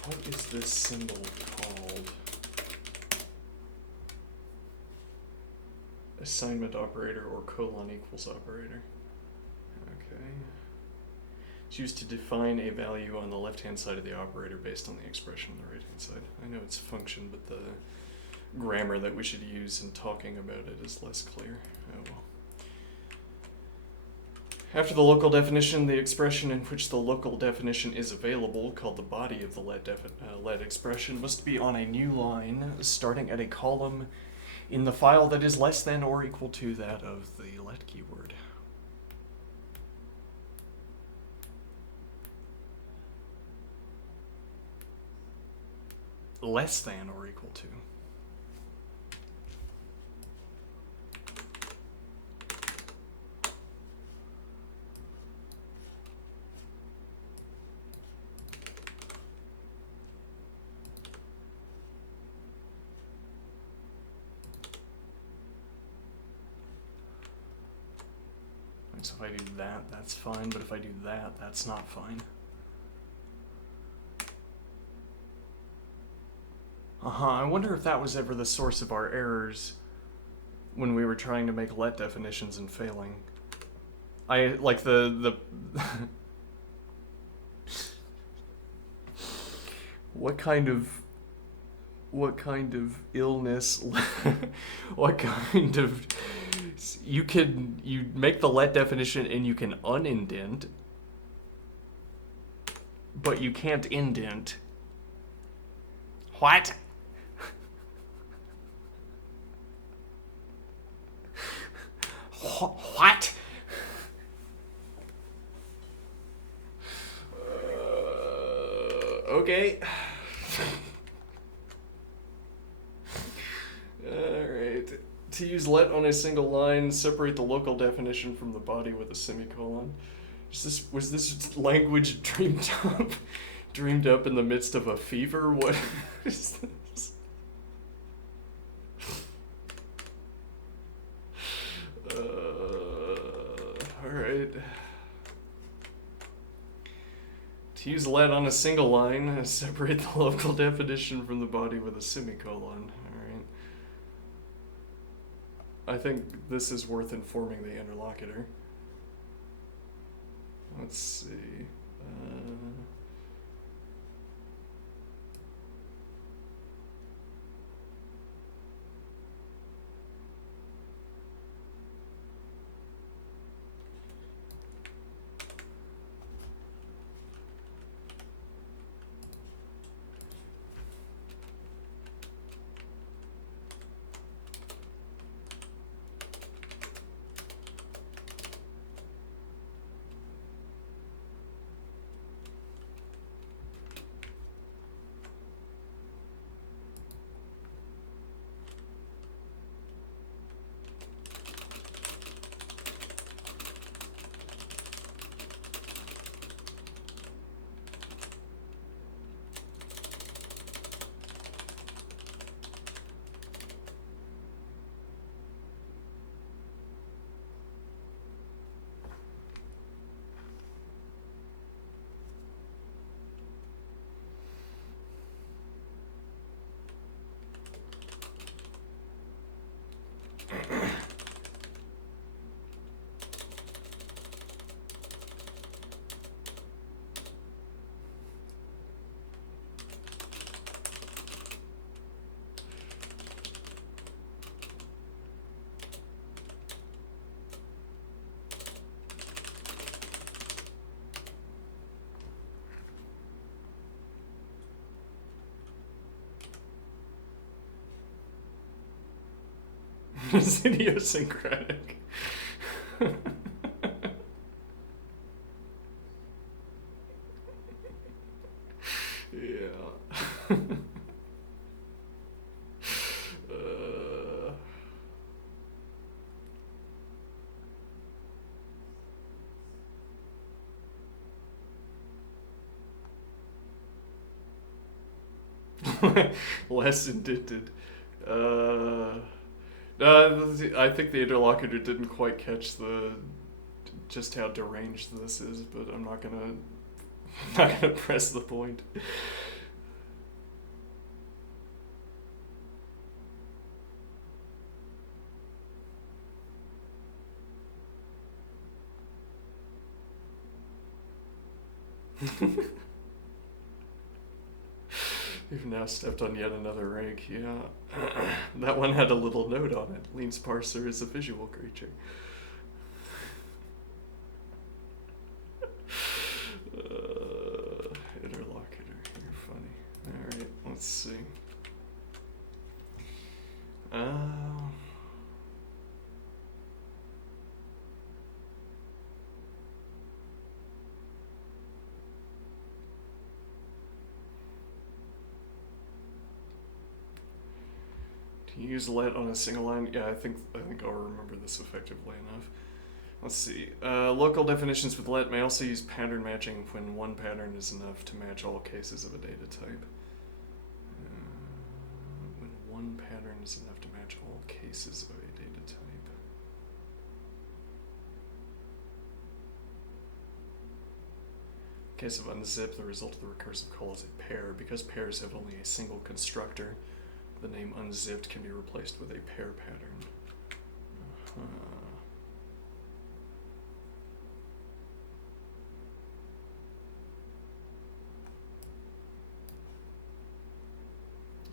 What is this symbol called? Assignment operator or colon equals operator. Okay. It's used to define a value on the left-hand side of the operator based on the expression on the right-hand side. I know it's a function, but the grammar that we should use in talking about it is less clear. Oh well. After the local definition, the expression in which the local definition is available, called the body of the let expression, must be on a new line starting at a column in the file that is less than or equal to that of the let keyword. Less than or equal to. So if I do that, that's fine, but if I do that, that's not fine. I wonder if that was ever the source of our errors when we were trying to make let definitions and failing. I like the what kind of illness what kind of you make the let definition and you can unindent, but you can't indent. What? What? Okay. Alright. To use let on a single line, separate the local definition from the body with a semicolon. Was this language dreamed up in the midst of a fever? What is this? Alright. To use let on a single line, separate the local definition from the body with a semicolon. Alright. I think this is worth informing the interlocutor. Let's see. It's idiosyncratic. Yeah. Less indented. I think the interlocutor didn't quite catch just how deranged this is, but I'm not gonna press the point. You've now stepped on yet another rake, yeah. That one had a little note on it. Lean's parser is a visual creature. Let's see. To use let on a single line, yeah, I think I'll remember this effectively enough. Let's see. Local definitions with let may also use pattern matching when one pattern is enough to match all cases of a data type. When one pattern is enough to match all cases of a data type. In case of unzip, the result of the recursive call is a pair. Because pairs have only a single constructor, the name unzipped can be replaced with a pair pattern.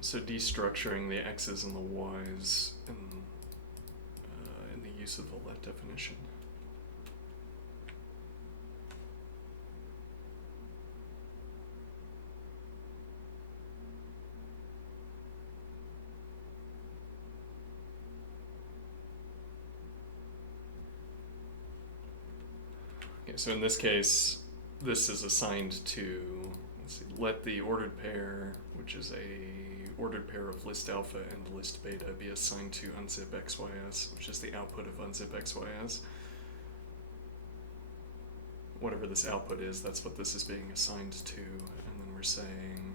So destructuring the x's and the y's in the use of the let definition. Okay, so in this case, this is assigned to, let's see, let the ordered pair, which is a ordered pair of list alpha and list beta, be assigned to unzip xys, which is the output of unzip xys. Whatever this output is, that's what this is being assigned to, and then we're saying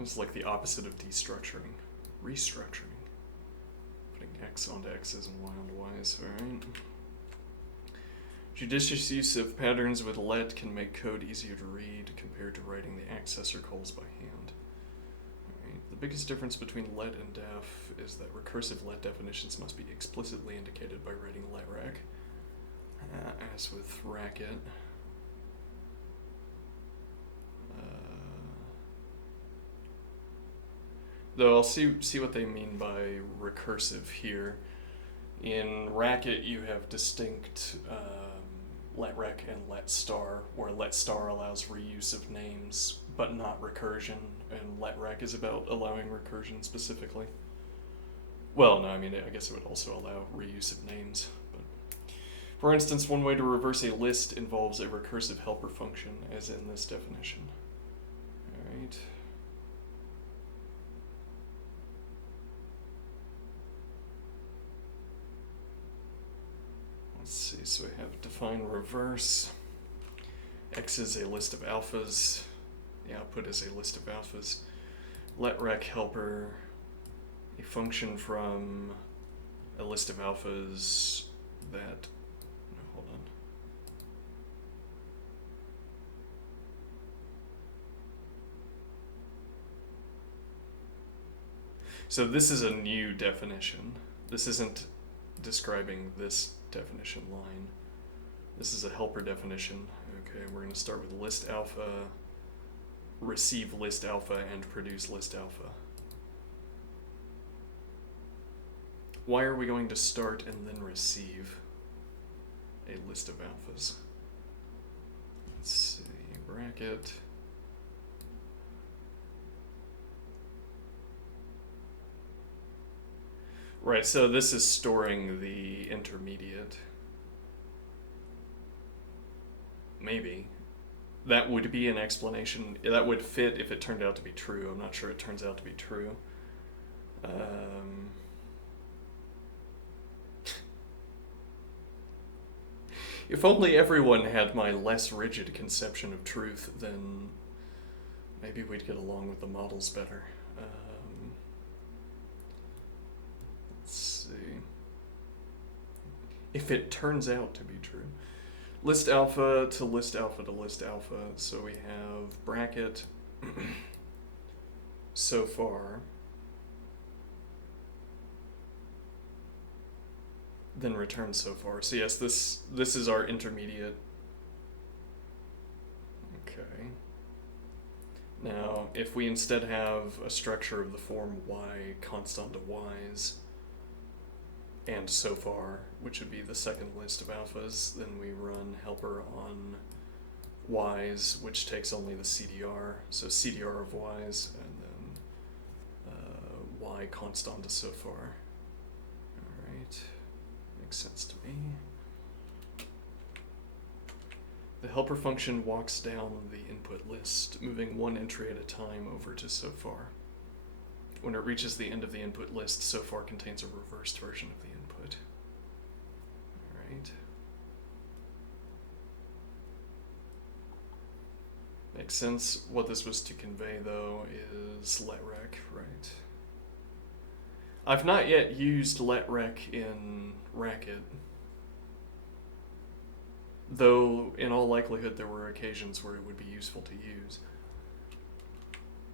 it's like the opposite of destructuring, restructuring. Putting x onto x's and y onto y's, alright? Judicious use of patterns with let can make code easier to read compared to writing the accessor calls by hand. Alright. The biggest difference between let and def is that recursive let definitions must be explicitly indicated by writing letrec, as with racket. Though I'll see what they mean by recursive here. In racket, you have distinct letrec and let star, where let star allows reuse of names but not recursion, and letrec is about allowing recursion specifically. Well, no, I mean, I guess it would also allow reuse of names. But for instance, one way to reverse a list involves a recursive helper function, as in this definition. All right. Let's see, so we have define reverse. X is a list of alphas. The output is a list of alphas. Letrec helper, a function from a list of alphas that, no, hold on. So this is a new definition. This isn't describing this definition line. This is a helper definition. Okay, we're going to start with list alpha, receive list alpha, and produce list alpha. Why are we going to start and then receive a list of alphas? Let's see, bracket. Right, so this is storing the intermediate. Maybe. That would be an explanation. That would fit if it turned out to be true. I'm not sure it turns out to be true. If only everyone had my less rigid conception of truth, then maybe we'd get along with the models better. Let's see. If it turns out to be true. List alpha to list alpha to list alpha. So we have bracket so far. Then return so far. So yes, this is our intermediate. Okay. Now, if we instead have a structure of the form y const onto y's, and so far, which would be the second list of alphas. Then we run helper on y's, which takes only the CDR, so CDR of y's, and then y constant to so far. Alright, makes sense to me. The helper function walks down the input list, moving one entry at a time over to so far. When it reaches the end of the input list, so far contains a reversed version of the input. Alright. Makes sense. What this was to convey, though, is letrec, right? I've not yet used letrec in Racket, though in all likelihood there were occasions where it would be useful to use.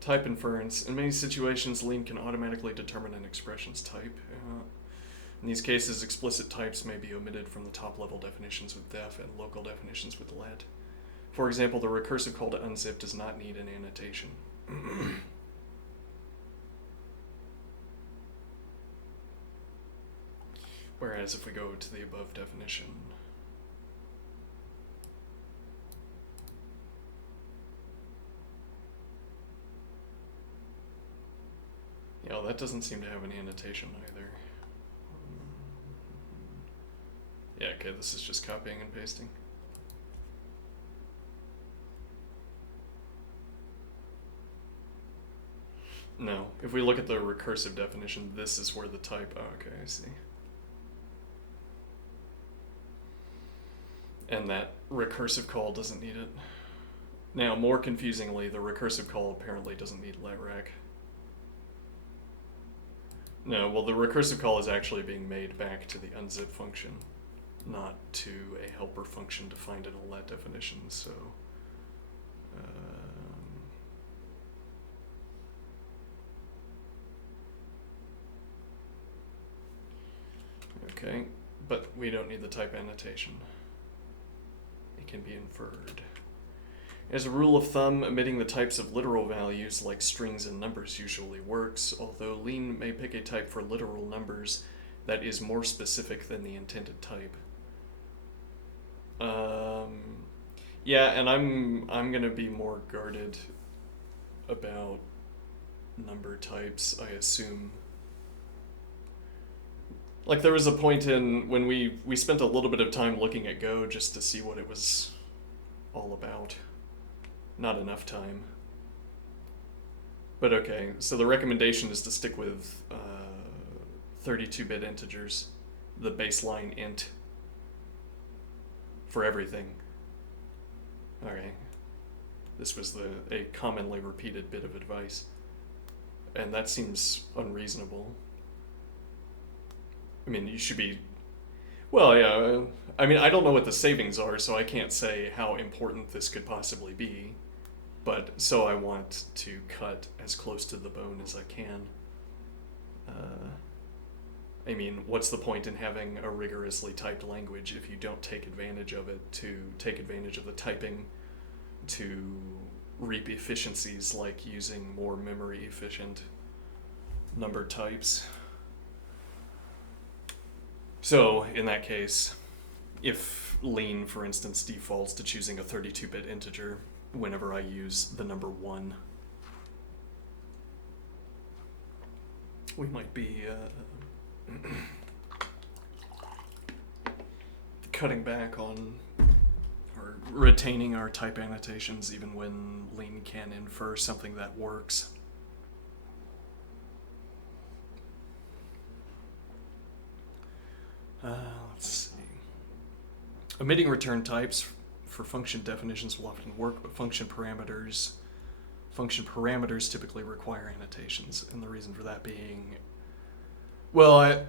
Type inference. In many situations, Lean can automatically determine an expression's type. In these cases, explicit types may be omitted from the top-level definitions with def and local definitions with let. For example, the recursive call to unzip does not need an annotation. Whereas if we go to the above definition, yeah, that doesn't seem to have an annotation either. Yeah, okay, this is just copying and pasting. No, if we look at the recursive definition, this is where the type, oh, okay, I see. And that recursive call doesn't need it. Now, more confusingly, the recursive call apparently doesn't need letrec. No, well, the recursive call is actually being made back to the unzip function, not to a helper function defined in a let definition, so... okay, but we don't need the type annotation. It can be inferred. As a rule of thumb, omitting the types of literal values like strings and numbers usually works, although Lean may pick a type for literal numbers that is more specific than the intended type. Yeah, and I'm gonna be more guarded about number types, I assume. Like, there was a point in when we spent a little bit of time looking at Go just to see what it was all about. Not enough time. But okay, so the recommendation is to stick with 32-bit integers, the baseline int, for everything. Okay. This was a commonly repeated bit of advice. And that seems unreasonable. I mean, you should be... Well, yeah, I mean, I don't know what the savings are, so I can't say how important this could possibly be. But, so I want to cut as close to the bone as I can. I mean, what's the point in having a rigorously typed language if you don't take advantage of it to take advantage of the typing to reap efficiencies like using more memory efficient number types? So, in that case, if Lean, for instance, defaults to choosing a 32-bit integer whenever I use the number 1, we might be cutting back on or retaining our type annotations even when Lean can infer something that works. Let's see. Omitting return types for function definitions will often work, but function parameters typically require annotations, and the reason for that being, well,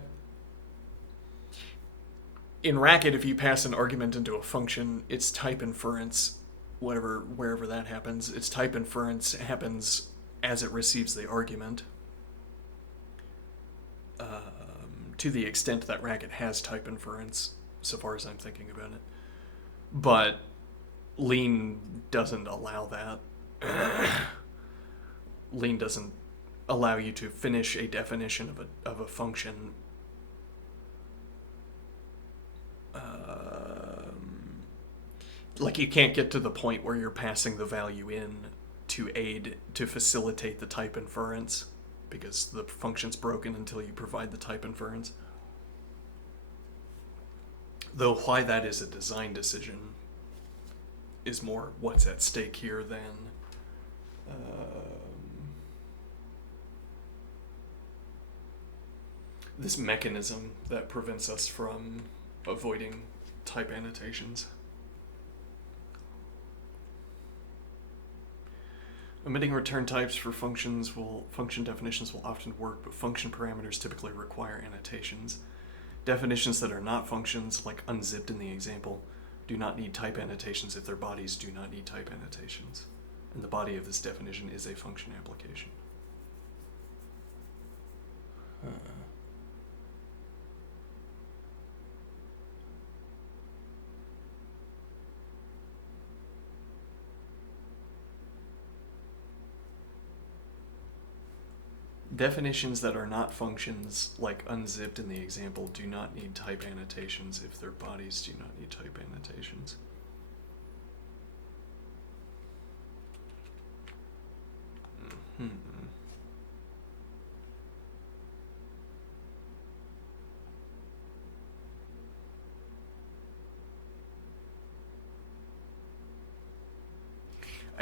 in Racket, if you pass an argument into a function, its type inference, wherever that happens, its type inference happens as it receives the argument. To the extent that Racket has type inference, so far as I'm thinking about it. But Lean doesn't allow that. Lean doesn't allow you to finish a definition of a function like you can't get to the point where you're passing the value in to facilitate the type inference because the function's broken until you provide the type inference. Though why that is a design decision is more what's at stake here than this mechanism that prevents us from avoiding type annotations. Omitting return types for function definitions will often work, but function parameters typically require annotations. Definitions that are not functions, like unzipped in the example, do not need type annotations if their bodies do not need type annotations. And the body of this definition is a function application. Definitions that are not functions, like unzipped in the example, do not need type annotations if their bodies do not need type annotations.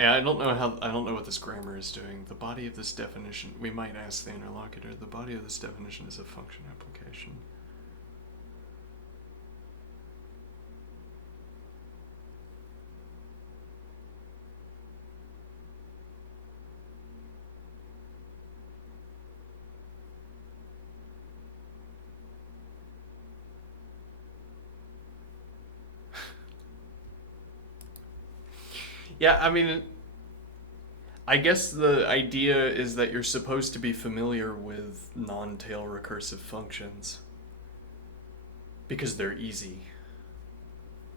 I don't know what this grammar is doing. The body of this definition, we might ask the interlocutor, the body of this definition is a function application. Yeah, I mean, I guess the idea is that you're supposed to be familiar with non-tail recursive functions because they're easy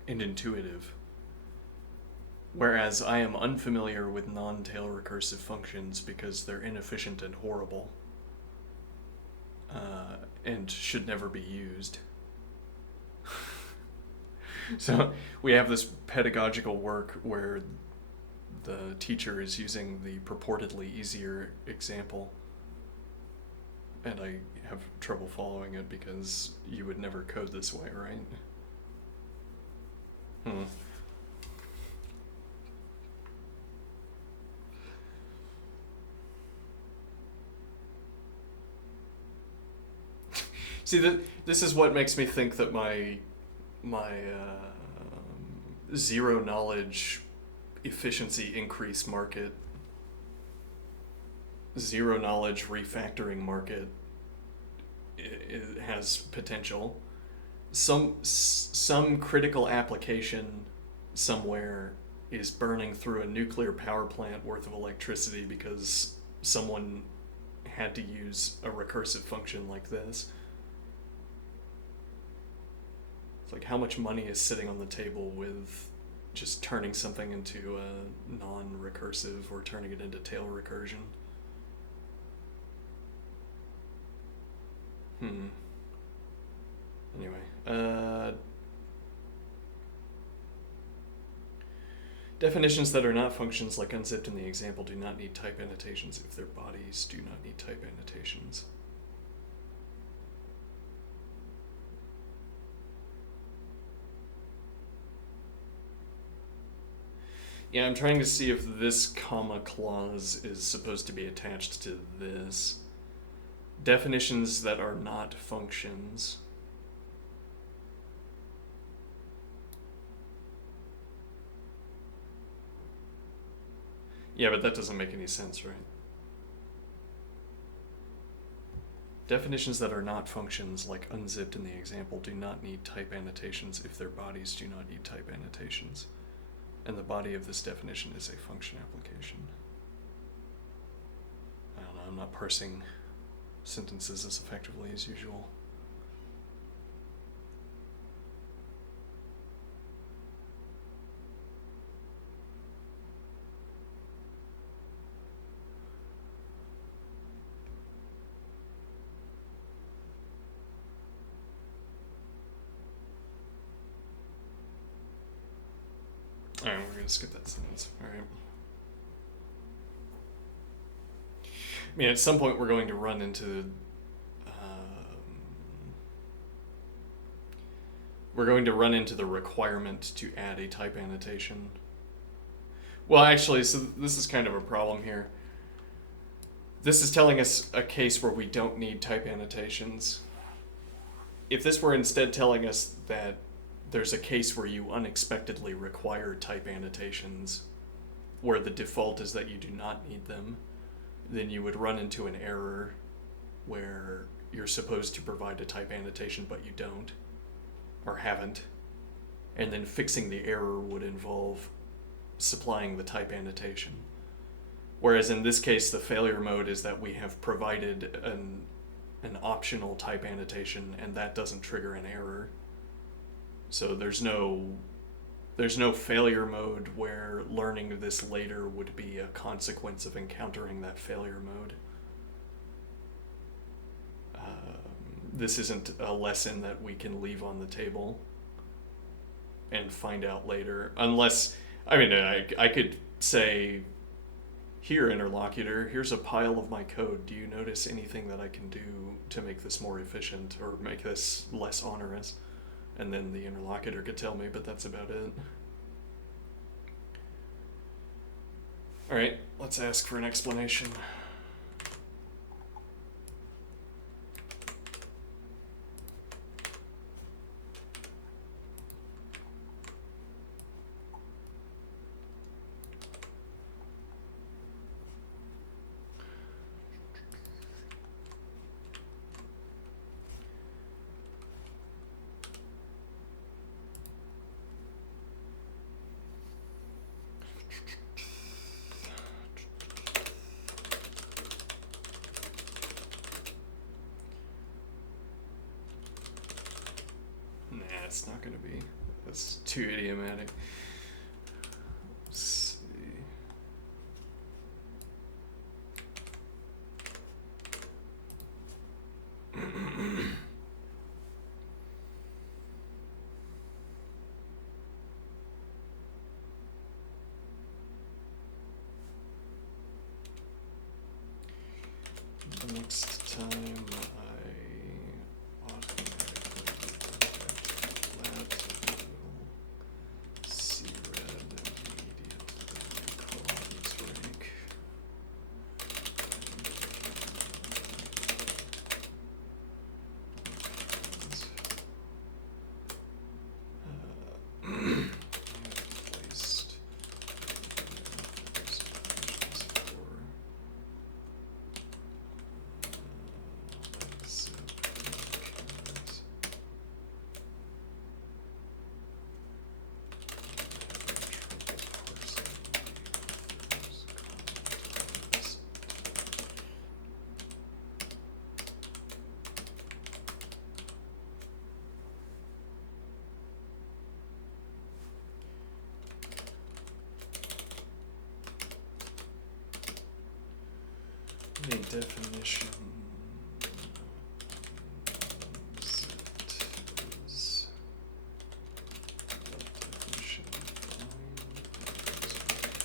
and intuitive. Whereas I am unfamiliar with non-tail recursive functions because they're inefficient and horrible and should never be used. So we have this pedagogical work where the teacher is using the purportedly easier example, and I have trouble following it because you would never code this way, right? See, this is what makes me think that my zero knowledge efficiency increase market, zero knowledge refactoring market, it has potential. Some critical application somewhere is burning through a nuclear power plant worth of electricity because someone had to use a recursive function like this. It's like how much money is sitting on the table with just turning something into a non-recursive or turning it into tail recursion. Anyway, definitions that are not functions, like unzipped in the example, do not need type annotations if their bodies do not need type annotations. Yeah, I'm trying to see if this comma clause is supposed to be attached to this. Definitions that are not functions. Yeah, but that doesn't make any sense, right? Definitions that are not functions, like unzipped in the example, do not need type annotations if their bodies do not need type annotations. And the body of this definition is a function application. I don't know, I'm not parsing sentences as effectively as usual. Alright, we're gonna skip that sentence. Alright. I mean, at some point we're going to run into the requirement to add a type annotation. Well, actually, so this is kind of a problem here. This is telling us a case where we don't need type annotations. If this were instead telling us that there's a case where you unexpectedly require type annotations, where the default is that you do not need them, then you would run into an error where you're supposed to provide a type annotation but you don't, or haven't, and then fixing the error would involve supplying the type annotation. Whereas in this case, the failure mode is that we have provided an optional type annotation, and that doesn't trigger an error. So there's no failure mode where learning this later would be a consequence of encountering that failure mode. This isn't a lesson that we can leave on the table and find out later, unless, I mean, I could say, here, interlocutor, here's a pile of my code. Do you notice anything that I can do to make this more efficient or make this less onerous? And then the interlocutor could tell me, but that's about it. Alright, let's ask for an explanation. It's not going to be. That's too idiomatic. Let's see. The next time a definition is definition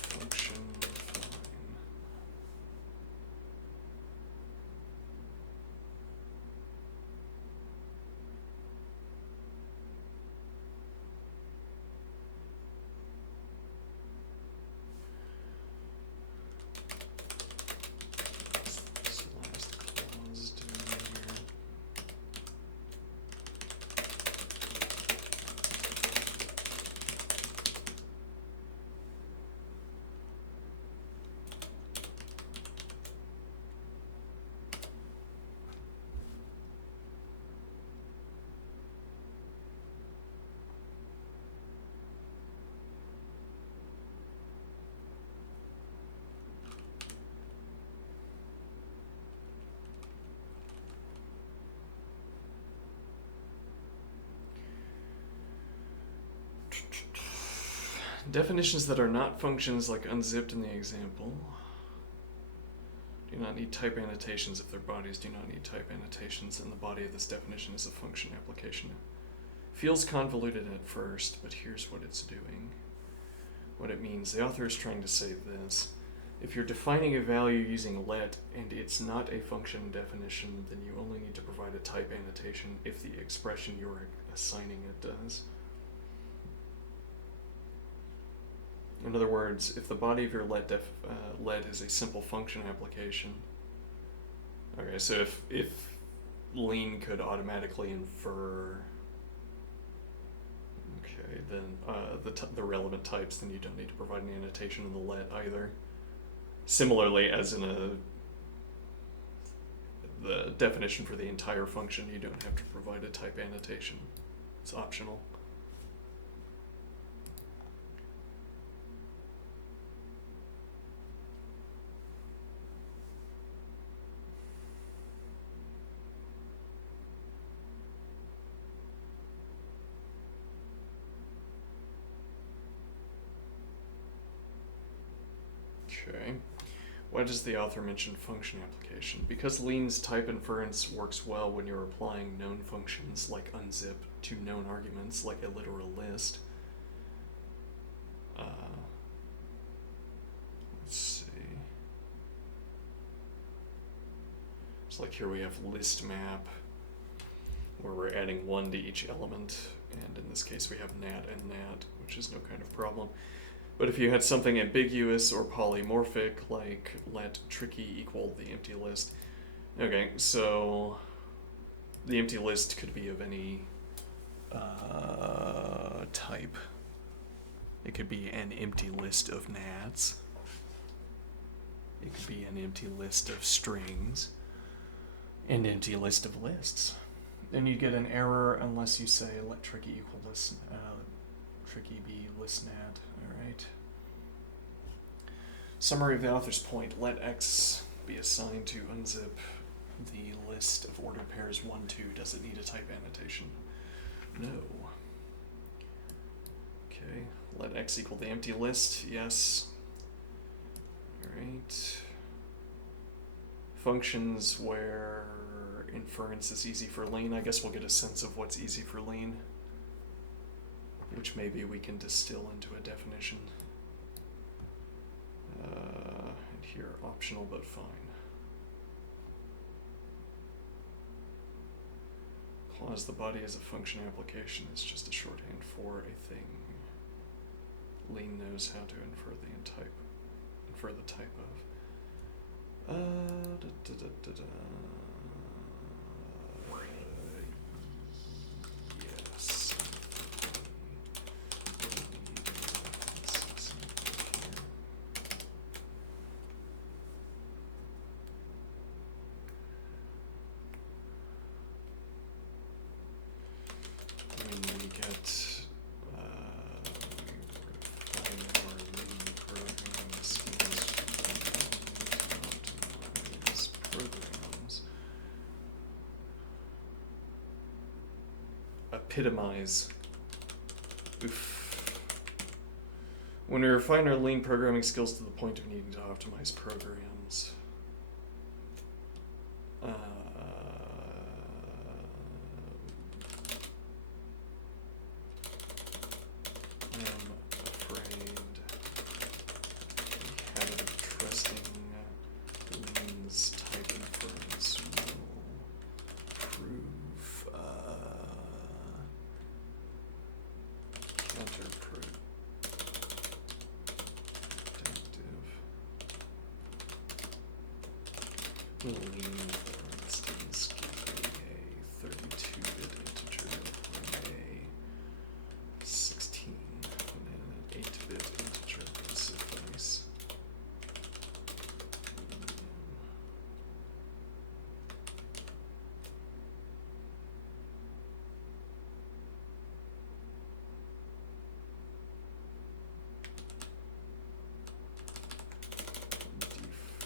function fine. Definitions that are not functions, like unzipped in the example, do not need type annotations if their bodies do not need type annotations, and the body of this definition is a function application. Feels convoluted at first, but here's what it's doing. what it means. The author is trying to say this. If you're defining a value using let and it's not a function definition, then you only need to provide a type annotation if the expression you're assigning it does. In other words, if the body of your let is a simple function application, okay, so if lean could automatically infer, okay, then the relevant types, then you don't need to provide an annotation in the let either. Similarly, as in the definition for the entire function, you don't have to provide a type annotation. It's optional. Okay. Why does the author mention function application? Because lean's type inference works well when you're applying known functions like unzip to known arguments like a literal list. Let's see. So like here we have list map where we're adding 1 to each element, and in this case we have nat and nat, which is no kind of problem. But if you had something ambiguous or polymorphic, like let tricky equal the empty list, okay, so the empty list could be of any type. It could be an empty list of nats. It could be an empty list of strings. An empty list of lists. And you get an error unless you say let tricky equal list, tricky be list nat. Alright. Summary of the author's point. Let x be assigned to unzip the list of ordered pairs 1, 2. Does it need a type annotation? No. Okay. Let x equal the empty list. Yes. Alright. Functions where inference is easy for lean. I guess we'll get a sense of what's easy for lean, which maybe we can distill into a definition. And here, optional but fine. Clause the body as a function application is just a shorthand for a thing. Lean knows how to infer the type of. Yes. When we get refine our lean programming skills to optimize programs. Epitomize. Oof. When we refine our lean programming skills to the point of needing to optimize programs. I'm afraid the habit of trusting lean's type inference will prove counterproductive. Lean, for instance, give a 32-bit integer when a 16 and an 8-bit integer can suffice.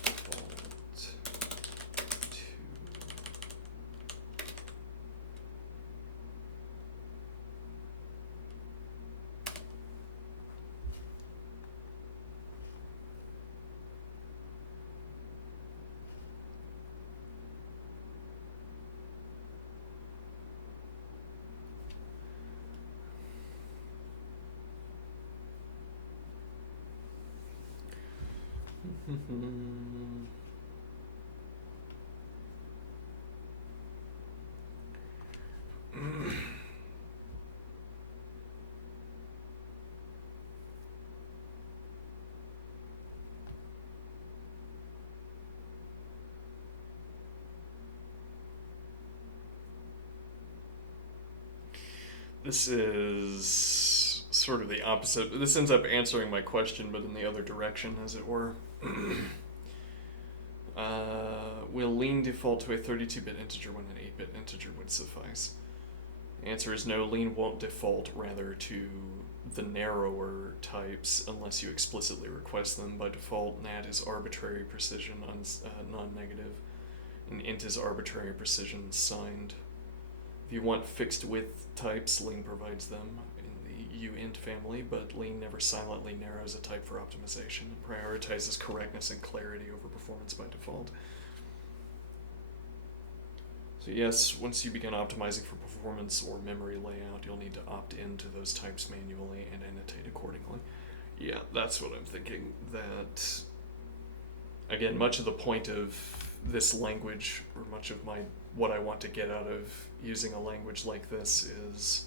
Default This is sort of the opposite. This ends up answering my question, but in the other direction, as it were. Will leen default to a 32-bit integer when an 8-bit integer would suffice? The answer is no, leen won't default rather to the narrower types unless you explicitly request them. By default, nat is arbitrary precision, non-negative, and int is arbitrary precision, signed. If you want fixed width types, leen provides them in the uint family, but leen never silently narrows a type for optimization. It prioritizes correctness and clarity over performance by default. So yes, once you begin optimizing for performance or memory layout, you'll need to opt into those types manually and annotate accordingly. Yeah, that's what I'm thinking. That, again, much of the point of this language, or much of what I want to get out of using a language like this is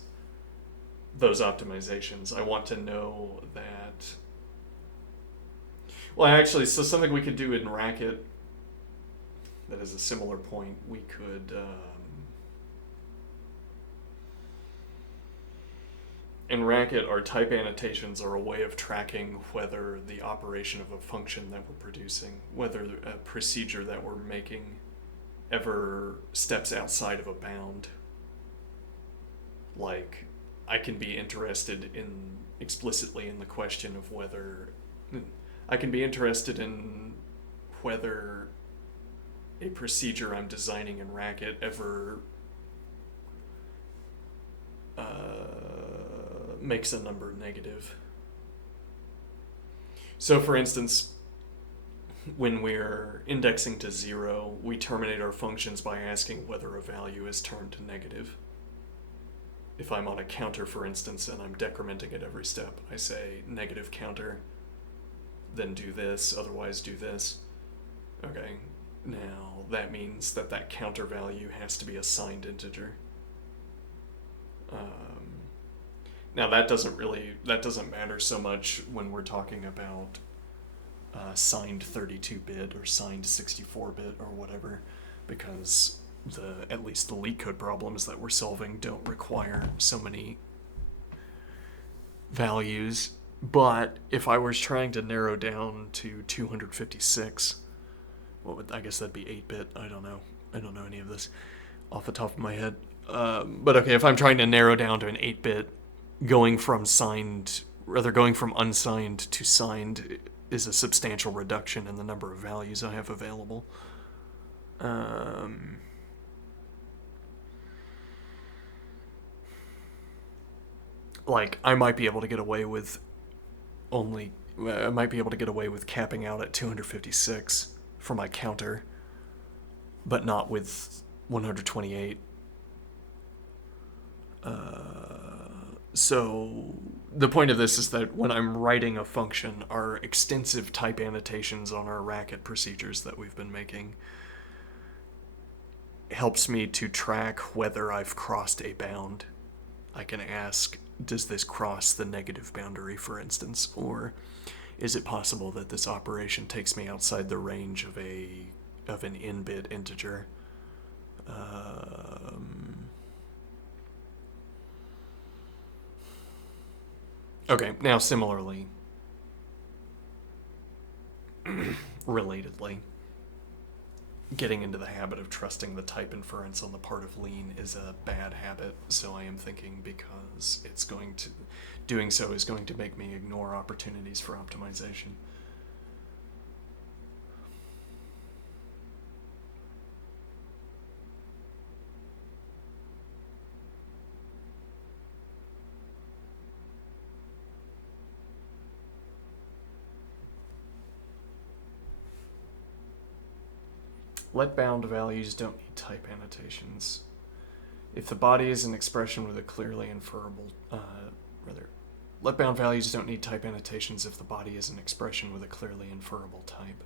those optimizations. I want to know that. Well, actually, so something we could do in Racket that is a similar point, we could in Racket, our type annotations are a way of tracking whether the operation of a function that we're producing, whether a procedure that we're making ever steps outside of a bound. Like, I can be interested in explicitly in the question of whether I can be interested in whether a procedure I'm designing in Racket ever makes a number negative. So for instance, when we're indexing to 0, we terminate our functions by asking whether a value is turned to negative. If I'm on a counter, for instance, and I'm decrementing at every step, I say negative counter, then do this, otherwise do this. Okay, now that means that that counter value has to be a signed integer. Now that doesn't matter so much when we're talking about signed 32-bit or signed 64-bit or whatever, because at least the LeetCode problems that we're solving don't require so many values. But if I was trying to narrow down to 256, I guess that'd be 8-bit. I don't know any of this off the top of my head. But okay, if I'm trying to narrow down to an 8-bit, going from unsigned to signed is a substantial reduction in the number of values I have available. Like, I might be able to get away with capping out at 256 for my counter, but not with 128. So the point of this is that when I'm writing a function, our extensive type annotations on our Racket procedures that we've been making helps me to track whether I've crossed a bound. I can ask, does this cross the negative boundary, for instance, or is it possible that this operation takes me outside the range of an n-bit integer? Okay, now similarly, relatedly, getting into the habit of trusting the type inference on the part of leen is a bad habit, so I am thinking because doing so is going to make me ignore opportunities for optimization. Let bound values don't need type annotations. If the body is an expression with a clearly inferable, Let bound values don't need type annotations if the body is an expression with a clearly inferable type.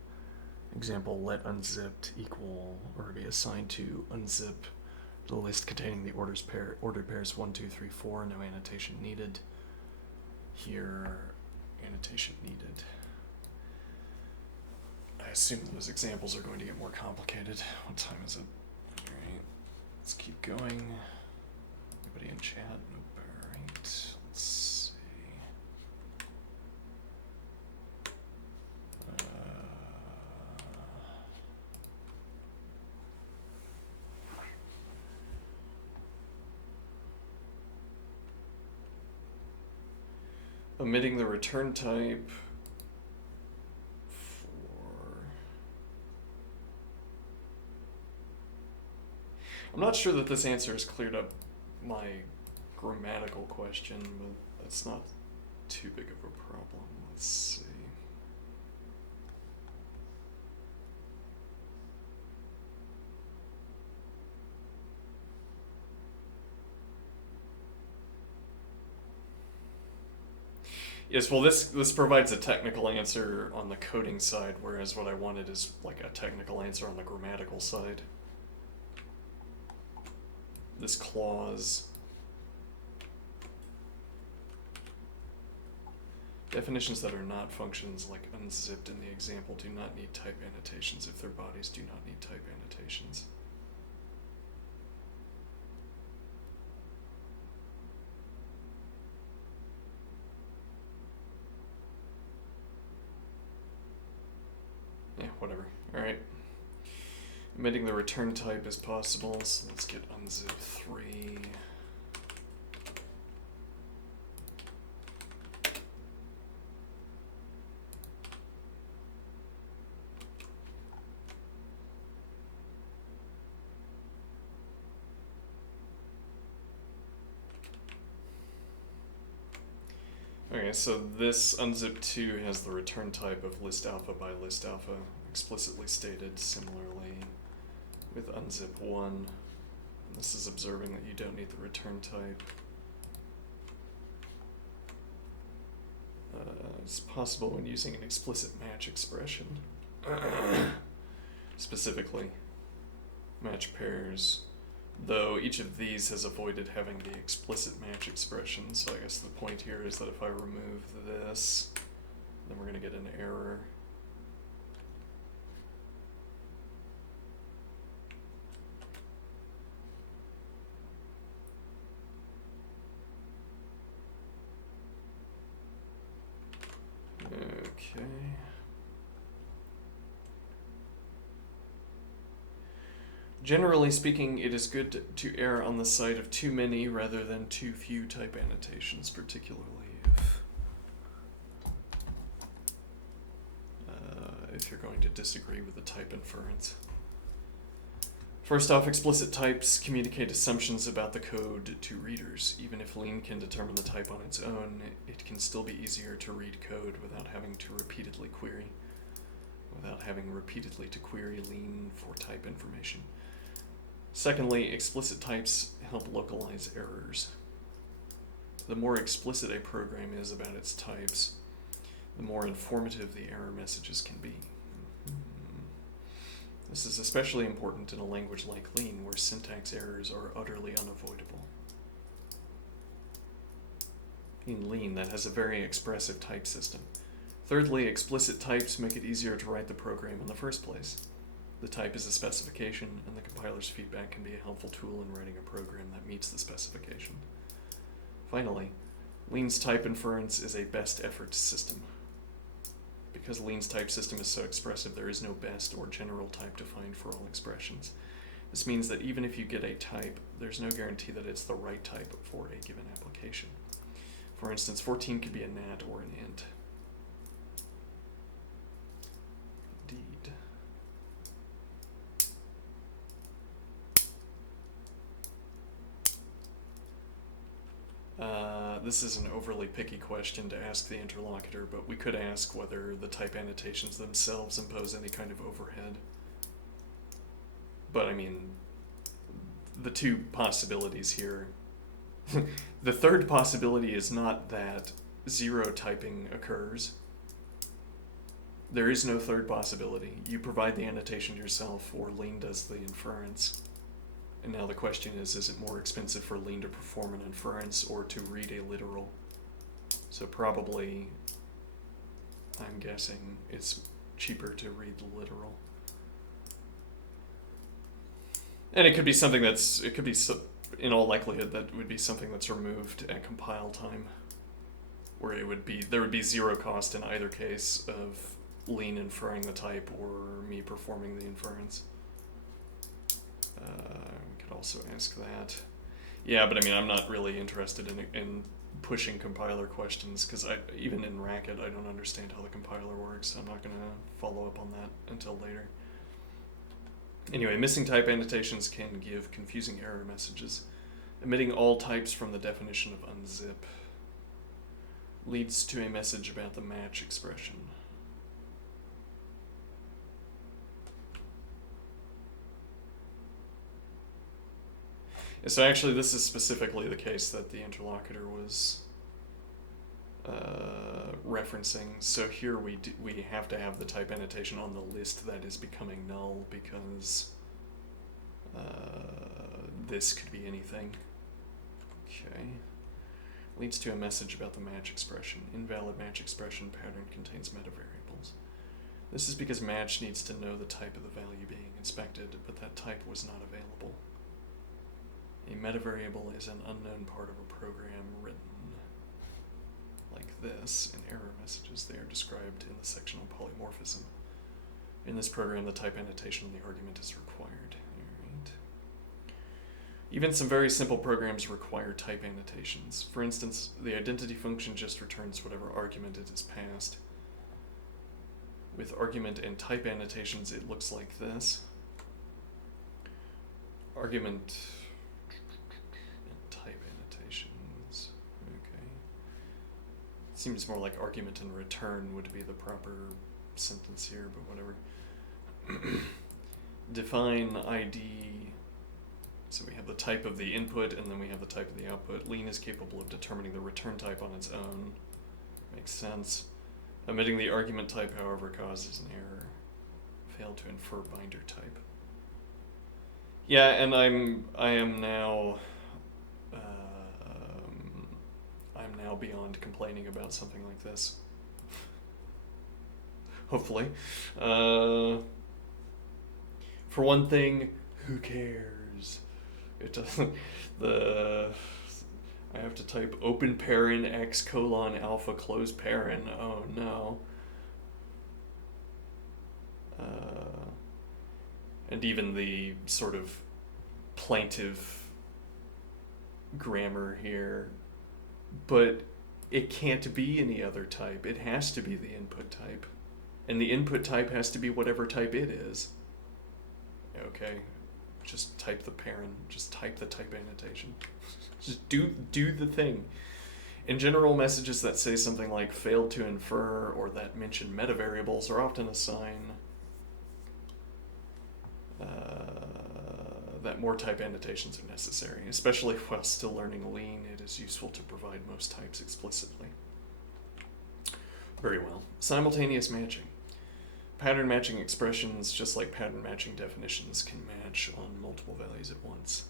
Example, let unzipped equal or be assigned to unzip the list containing the ordered pairs 1, 2, 3, 4. No annotation needed. Here, annotation needed. I assume those examples are going to get more complicated. What time is it? Alright, let's keep going. Anybody in chat? Nope. Alright, let's see. Omitting the return type for... I'm not sure that this answer has cleared up my grammatical question, but that's not too big of a problem. Let's see. Yes, well, this provides a technical answer on the coding side, whereas what I wanted is like a technical answer on the grammatical side. This clause. Definitions that are not functions, like unzipped in the example, do not need type annotations if their bodies do not need type annotations. Yeah, whatever. Alright. Omitting the return type is possible, so let's get unzip 3. Okay, so this unzip 2 has the return type of list alpha by list alpha explicitly stated. Similarly with unzip 1, this is observing that you don't need the return type. It's possible when using an explicit match expression. Specifically, match pairs. Though each of these has avoided having the explicit match expression, so I guess the point here is that if I remove this, then we're going to get an error. Okay. Generally speaking, it is good to err on the side of too many rather than too few type annotations, particularly if you're going to disagree with the type inference. First off, explicit types communicate assumptions about the code to readers. Even if Lean can determine the type on its own, it can still be easier to read code without having to repeatedly query Lean for type information. Secondly, explicit types help localize errors. The more explicit a program is about its types, the more informative the error messages can be. This is especially important in a language like Lean, where syntax errors are utterly unavoidable. In Lean, that has a very expressive type system. Thirdly, explicit types make it easier to write the program in the first place. The type is a specification, and the compiler's feedback can be a helpful tool in writing a program that meets the specification. Finally, Lean's type inference is a best efforts system. Because Lean's type system is so expressive, there is no best or general type defined for all expressions. This means that even if you get a type, there's no guarantee that it's the right type for a given application. For instance, 14 could be a nat or an int. Indeed. This is an overly picky question to ask the interlocutor, but we could ask whether the type annotations themselves impose any kind of overhead. But I mean, the two possibilities here. The third possibility is not that zero typing occurs. There is no third possibility. You provide the annotation yourself, or Lean does the inference. And now the question is it more expensive for Lean to perform an inference or to read a literal? So probably, I'm guessing, it's cheaper to read the literal. And it could be something that's, in all likelihood, that would be something that's removed at compile time, where there would be zero cost in either case of Lean inferring the type or me performing the inference. We could also ask that. Yeah, but I mean, I'm not really interested in pushing compiler questions, because even in Racket, I don't understand how the compiler works. I'm not going to follow up on that until later. Anyway, missing type annotations can give confusing error messages. Omitting all types from the definition of unzip leads to a message about the match expression. So actually, this is specifically the case that the interlocutor was referencing. So here we have to have the type annotation on the list that is becoming null, because this could be anything. Okay. Leads to a message about the match expression. Invalid match expression pattern contains metavariables. This is because match needs to know the type of the value being inspected, but that type was not available. A metavariable is an unknown part of a program written like this in error messages. They are described in the section on polymorphism. In this program, the type annotation on the argument is required. Alright. Even some very simple programs require type annotations. For instance, the identity function just returns whatever argument it has passed. With argument and type annotations, it looks like this. Argument and type annotations. Okay. Seems more like argument and return would be the proper sentence here, but whatever. Define ID. So we have the type of the input, and then we have the type of the output. Lean is capable of determining the return type on its own. Makes sense. Omitting the argument type, however, causes an error. Failed to infer binder type. Yeah, and I am now beyond complaining about something like this. Hopefully. For one thing, who cares? It doesn't. I have to type open paren x colon alpha close paren. Oh no. And even the sort of plaintive grammar here, but it can't be any other type. It has to be the input type, and the input type has to be whatever type it is. Okay, just type the paren. Just type the type annotation. Just do the thing. In general, messages that say something like failed to infer or that mention metavariables are often a sign that more type annotations are necessary. Especially while still learning Lean, it is useful to provide most types explicitly. Very well. Simultaneous matching. Pattern matching expressions, just like pattern matching definitions, can match on multiple values at once.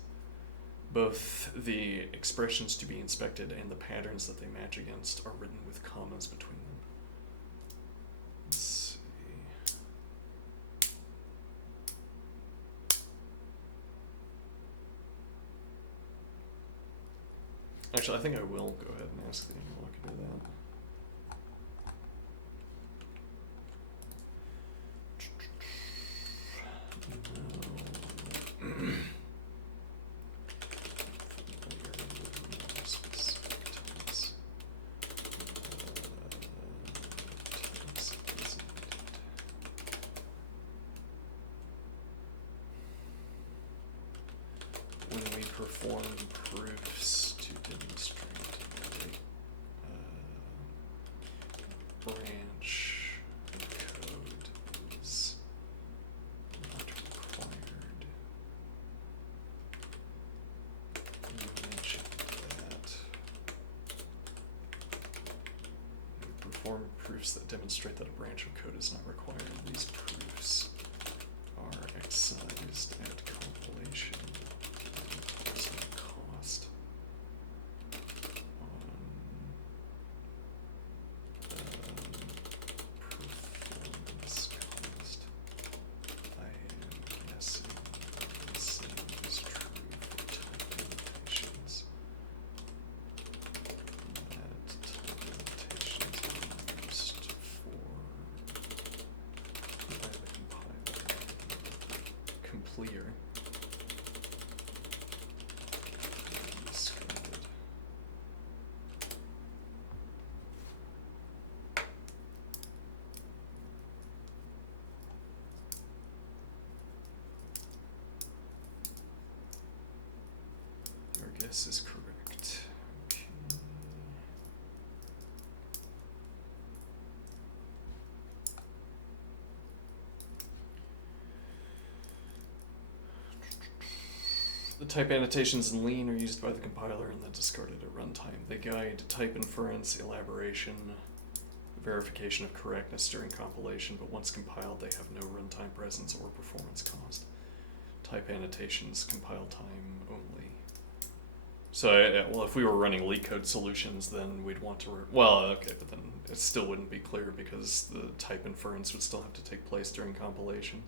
Both the expressions to be inspected and the patterns that they match against are written with commas between them. Let's see. Actually, I think I will go ahead and ask the interlocutor that. When we perform proofs to demonstrate branch code is not required. You mentioned that proofs that demonstrate that a branch of code is not required. These proofs are excised at compilation and percent cost on performance cost. I am guessing the same is true for type annotations. That type annotations are used for by the compiler completer. Discarded. Your guess is correct. Okay. The type annotations in Lean are used by the compiler and then discarded at runtime. They guide type inference, elaboration, verification of correctness during compilation, but once compiled, they have no runtime presence or performance cost. Type annotations compile time only. So, well, if we were running LeetCode solutions, then we'd want to. Well, okay, but then it still wouldn't be clear because the type inference would still have to take place during compilation.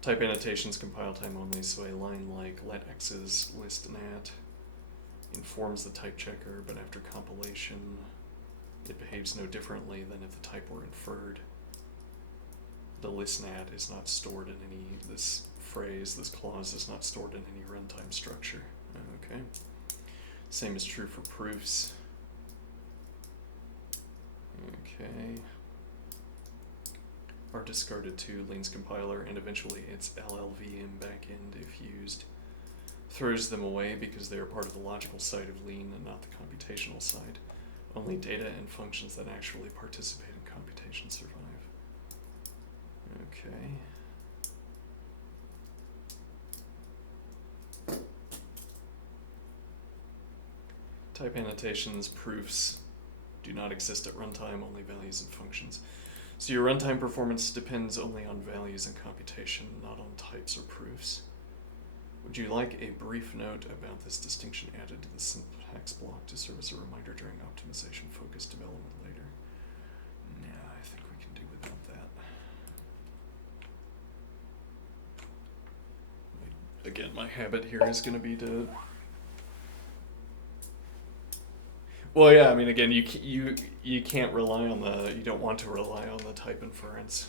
Type annotations compile time only, so a line like let x's list nat informs the type checker, but after compilation, it behaves no differently than if the type were inferred. The list nat is not stored in any, this phrase, this clause is not stored in any runtime structure. Okay. Same is true for proofs. Okay. Are discarded to Lean's compiler and eventually its LLVM backend, if used, throws them away because they are part of the logical side of Lean and not the computational side. Only data and functions that actually participate in computation survive. Okay. Type annotations, proofs do not exist at runtime, only values and functions. So your runtime performance depends only on values and computation, not on types or proofs. Would you like a brief note about this distinction added to the syntax block to serve as a reminder during optimization-focused development later? Yeah, I think we can do without that. Again, my habit here is going to be to... Well, yeah, I mean, again, you can't rely on the, you don't want to rely on the type inference.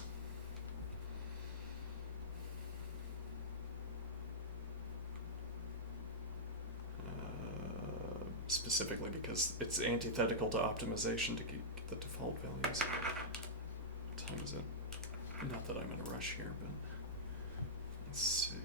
Specifically because it's antithetical to optimization to get the default values. What time is it? Not that I'm in a rush here, but let's see.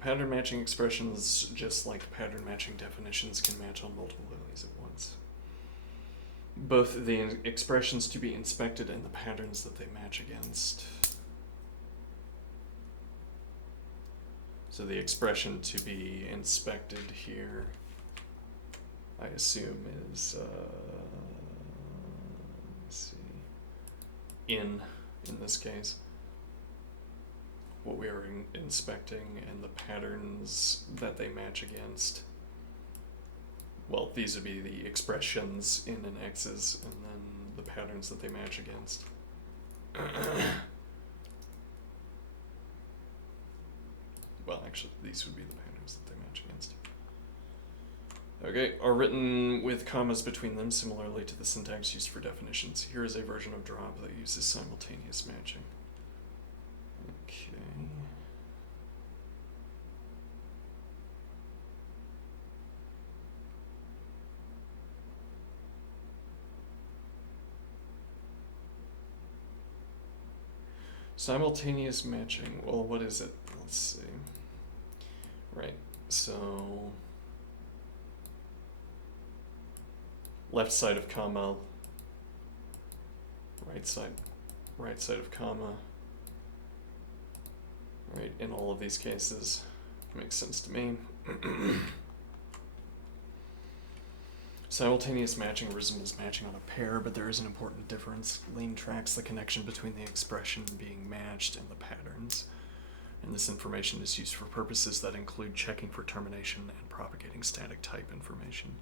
Pattern matching expressions, just like pattern matching definitions, can match on multiple values at once. Both the expressions to be inspected and the patterns that they match against. So the expression to be inspected here, I assume, is let's see, in this case. What we are inspecting and the patterns that they match against. Well, these would be the expressions in and x's, and then the patterns that they match against. Well, actually, these would be the patterns that they match against. Okay, are written with commas between them, similarly to the syntax used for definitions. Here is a version of drop that uses simultaneous matching. Okay. Simultaneous matching. Well, what is it? Let's see. Right. So left side of comma, right side of comma, right, in all of these cases. Makes sense to me. Simultaneous matching resembles matching on a pair, but there is an important difference. Lean tracks the connection between the expression being matched and the patterns, and this information is used for purposes that include checking for termination and propagating static type information.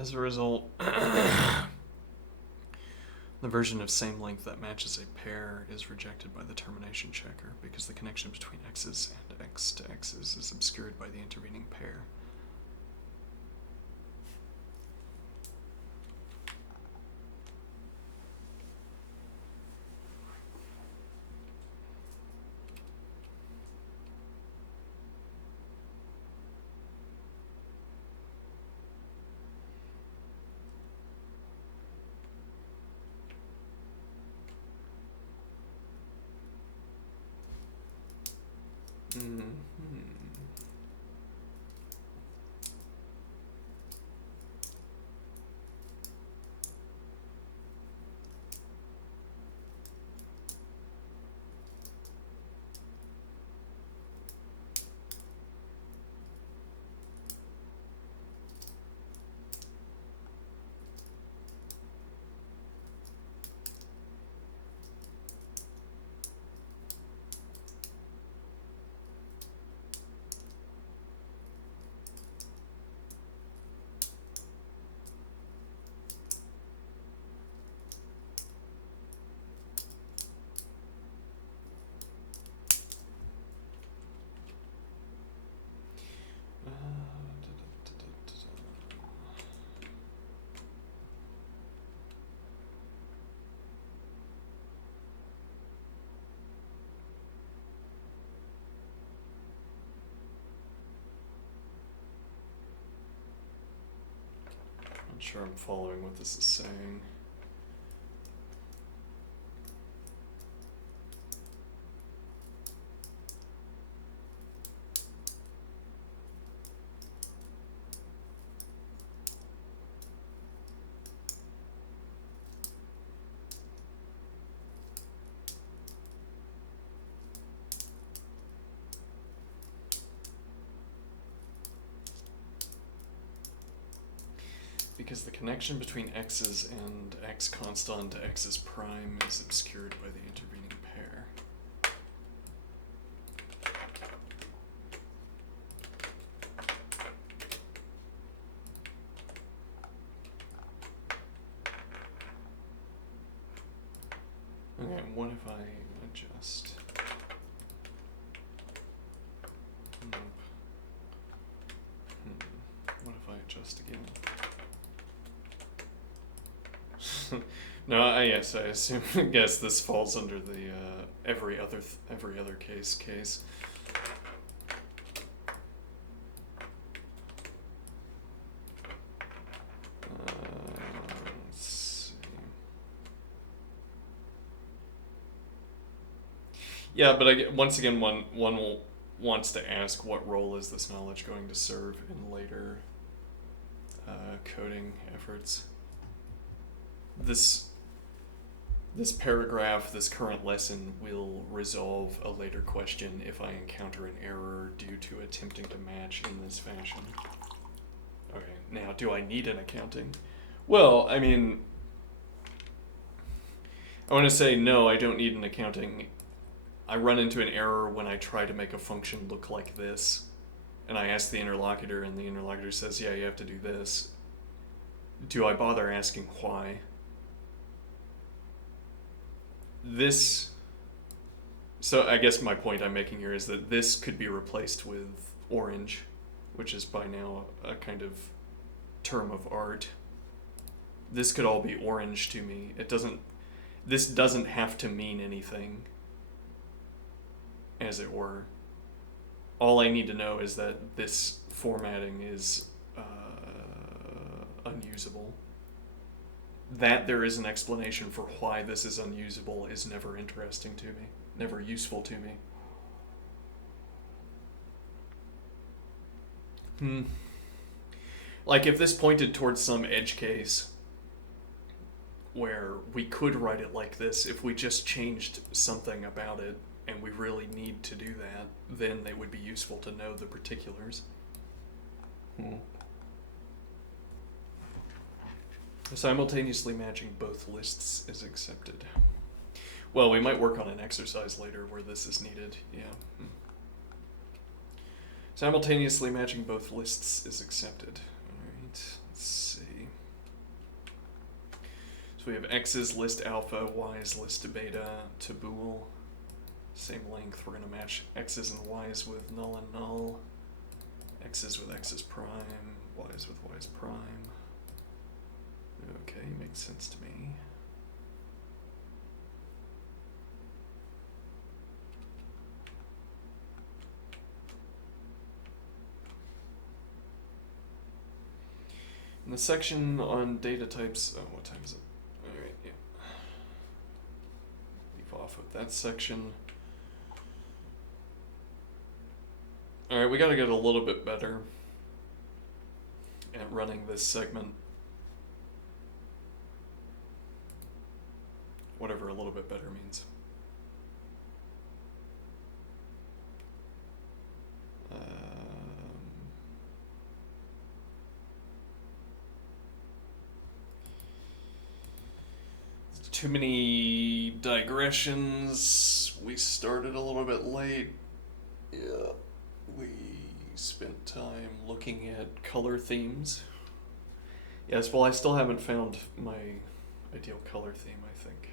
As a result, the version of same length that matches a pair is rejected by the termination checker because the connection between x's and x to x's is obscured by the intervening pair. Not sure I'm following what this is saying. Because the connection between x's and x constant to x's prime is obscured by the intervening pair. Okay, what if I adjust? Nope. What if I adjust again? No, yes, I assume. Guess this falls under the every other case. Let's see. Yeah, but once again, one wants to ask, what role is this knowledge going to serve in later coding efforts? This paragraph, this current lesson, will resolve a later question if I encounter an error due to attempting to match in this fashion. Okay, now, do I need an accounting? Well, I mean, I want to say no, I don't need an accounting. I run into an error when I try to make a function look like this, and I ask the interlocutor, and the interlocutor says, yeah, you have to do this. Do I bother asking why? This So I guess my point I'm making here is that this could be replaced with orange, which is by now a kind of term of art. This could all be orange to me. This doesn't have to mean anything, as it were. All I need to know is that this formatting is unusable. That there is an explanation for why this is unusable is never interesting to me, never useful to me. Like if this pointed towards some edge case where we could write it like this, if we just changed something about it and we really need to do that, then it would be useful to know the particulars. Simultaneously matching both lists is accepted. Well, we might work on an exercise later where this is needed, yeah. Simultaneously matching both lists is accepted. Alright, let's see. So we have X's list alpha, Y's list beta to bool. Same length, we're going to match X's and Y's with null and null. X's with X's prime, Y's with Y's prime. Okay, makes sense to me. In the section on data types, oh, what time is it? Alright, yeah. Leave off with that section. Alright, we gotta get a little bit better at running this segment. Whatever a little bit better means. Too many digressions. We started a little bit late. Yeah, we spent time looking at color themes. Yes, well, I still haven't found my ideal color theme, I think.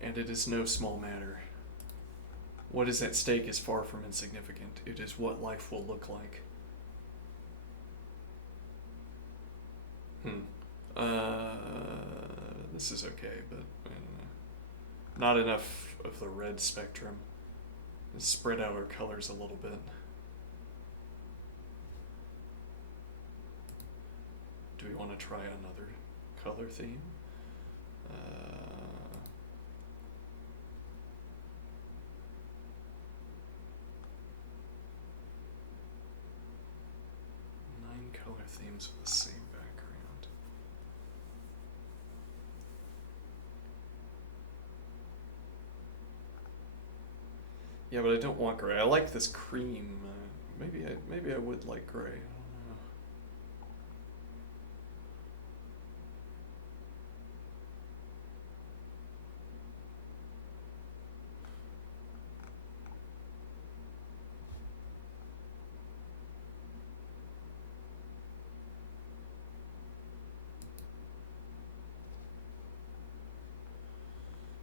And it is no small matter. What is at stake is far from insignificant. It is what life will look like. This is okay, but not enough of the red spectrum. Let's spread out our colors a little bit. Do we want to try another color theme? 9 color themes with the same background. Yeah, but I don't want gray. I like this cream. Maybe I would like gray.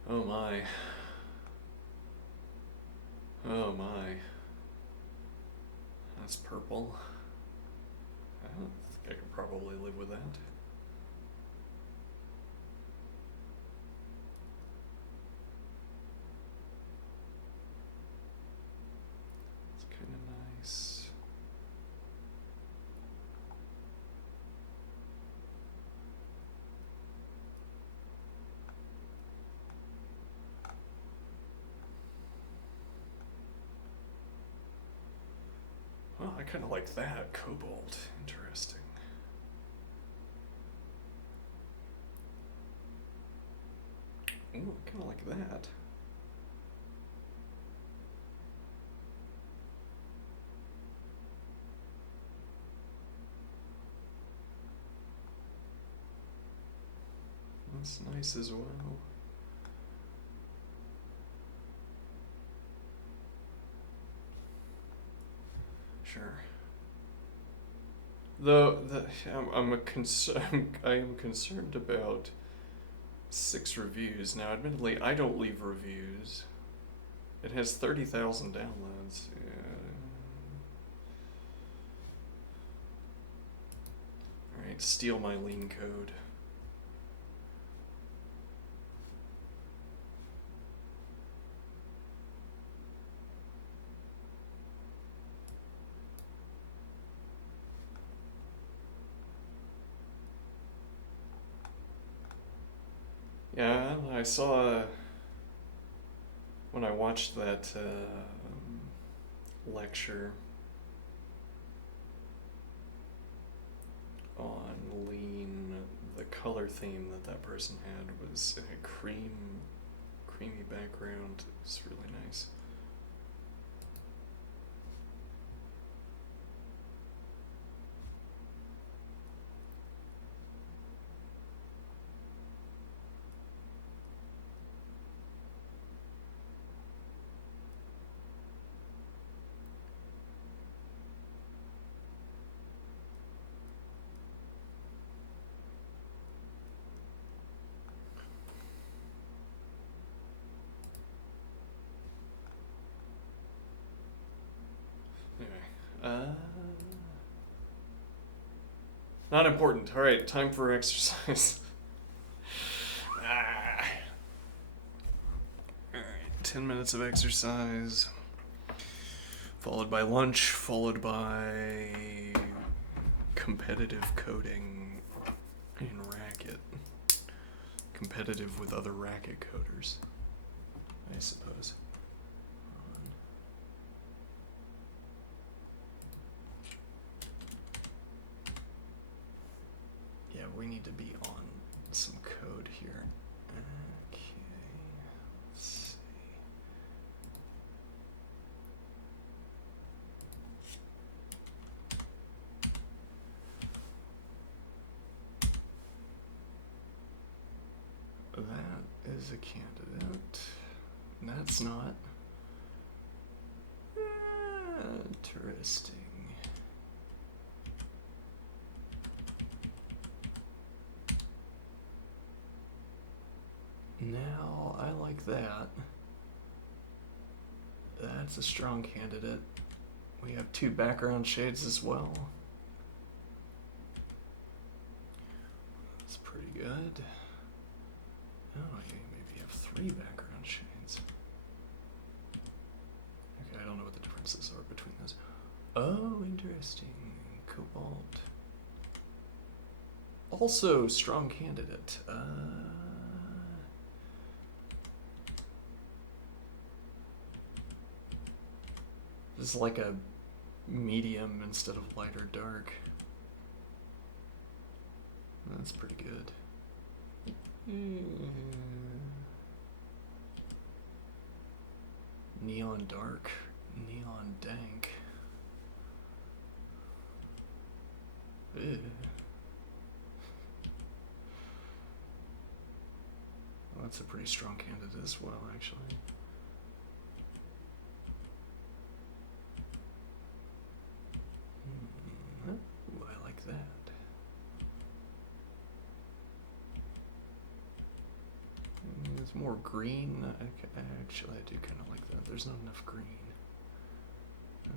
I don't know. Oh my. Oh my. That's purple. I don't think I could probably live with that. It's kind of nice. Well, I kind of like that. Cobalt. Interesting. Ooh, I kind of like that. That's nice as well. Sure. Though I am concerned about 6 reviews. Now, admittedly, I don't leave reviews. It has 30,000 downloads. Yeah. Alright, steal my lean code. Yeah, I saw when I watched that lecture on lean, the color theme that person had was a creamy background. It's really nice. Anyway, not important. All right, time for exercise. All right, 10 minutes of exercise, followed by lunch, followed by competitive coding in Racket. Competitive with other Racket coders, I suppose. Yeah, we need to be on some code here. Okay, let's see. That is a candidate. That's not. Interesting. Now, I like that. That's a strong candidate. We have 2 background shades as well. That's pretty good. Oh, you maybe have 3 background shades. Okay, I don't know what the differences are between those. Oh, interesting. Cobalt. Also, strong candidate. This is like a medium instead of light or dark. That's pretty good. Neon dark, neon dank. Ew. Well, that's a pretty strong candidate as well, actually. Ooh, I like that. There's more green. Actually, I do kind of like that. There's not enough green.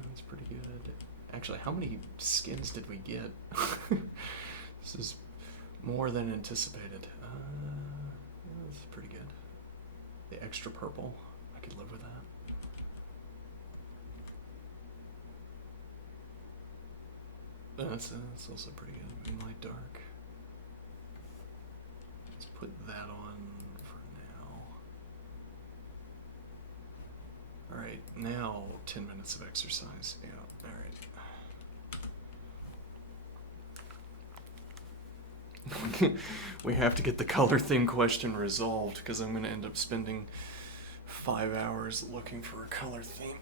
That's pretty good. Actually, how many skins did we get? This is more than anticipated. That's pretty good. The extra purple, I could live with that. That's also pretty good. Moonlight dark. Let's put that on for now. Alright, now 10 minutes of exercise. Yeah, alright. We have to get the color theme question resolved because I'm going to end up spending 5 hours looking for a color theme.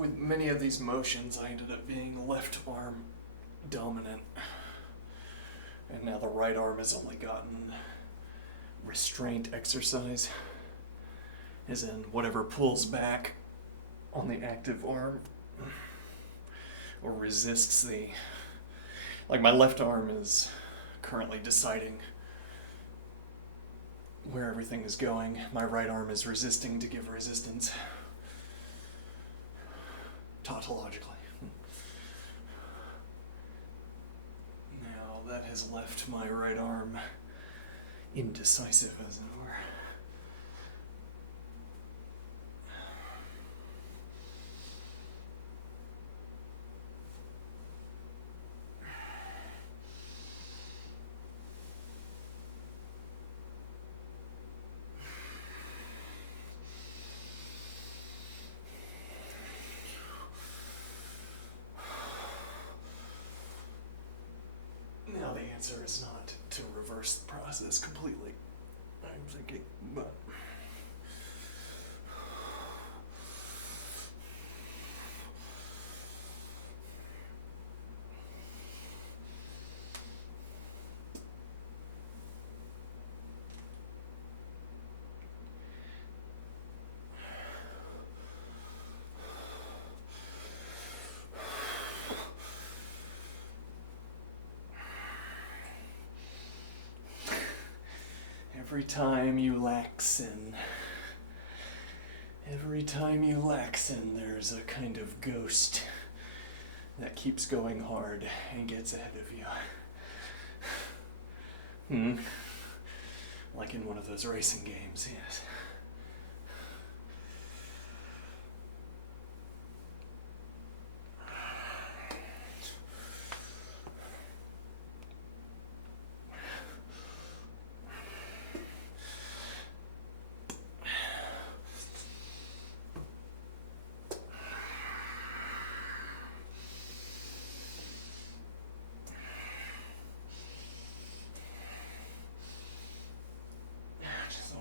with many of these motions, I ended up being left arm dominant. And now the right arm has only gotten restraint exercise, as in whatever pulls back on the active arm or resists the. Like, my left arm is currently deciding where everything is going. My right arm is resisting to give resistance. Tautologically. Now that has left my right arm indecisive, as it were. Now the answer is not to reverse the process completely, I'm thinking, but every time you laxin, there's a kind of ghost that keeps going hard and gets ahead of you. Like in one of those racing games, yes.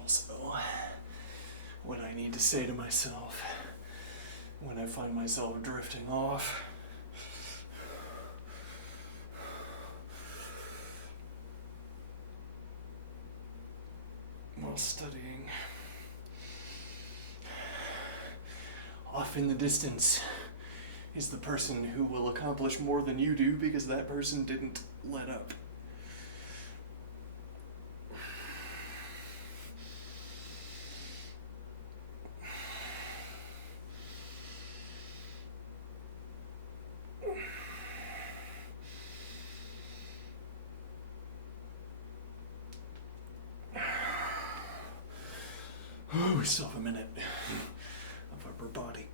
Also, what I need to say to myself when I find myself drifting off. While studying. Off in the distance is the person who will accomplish more than you do because that person didn't let up. We still have a minute of upper body.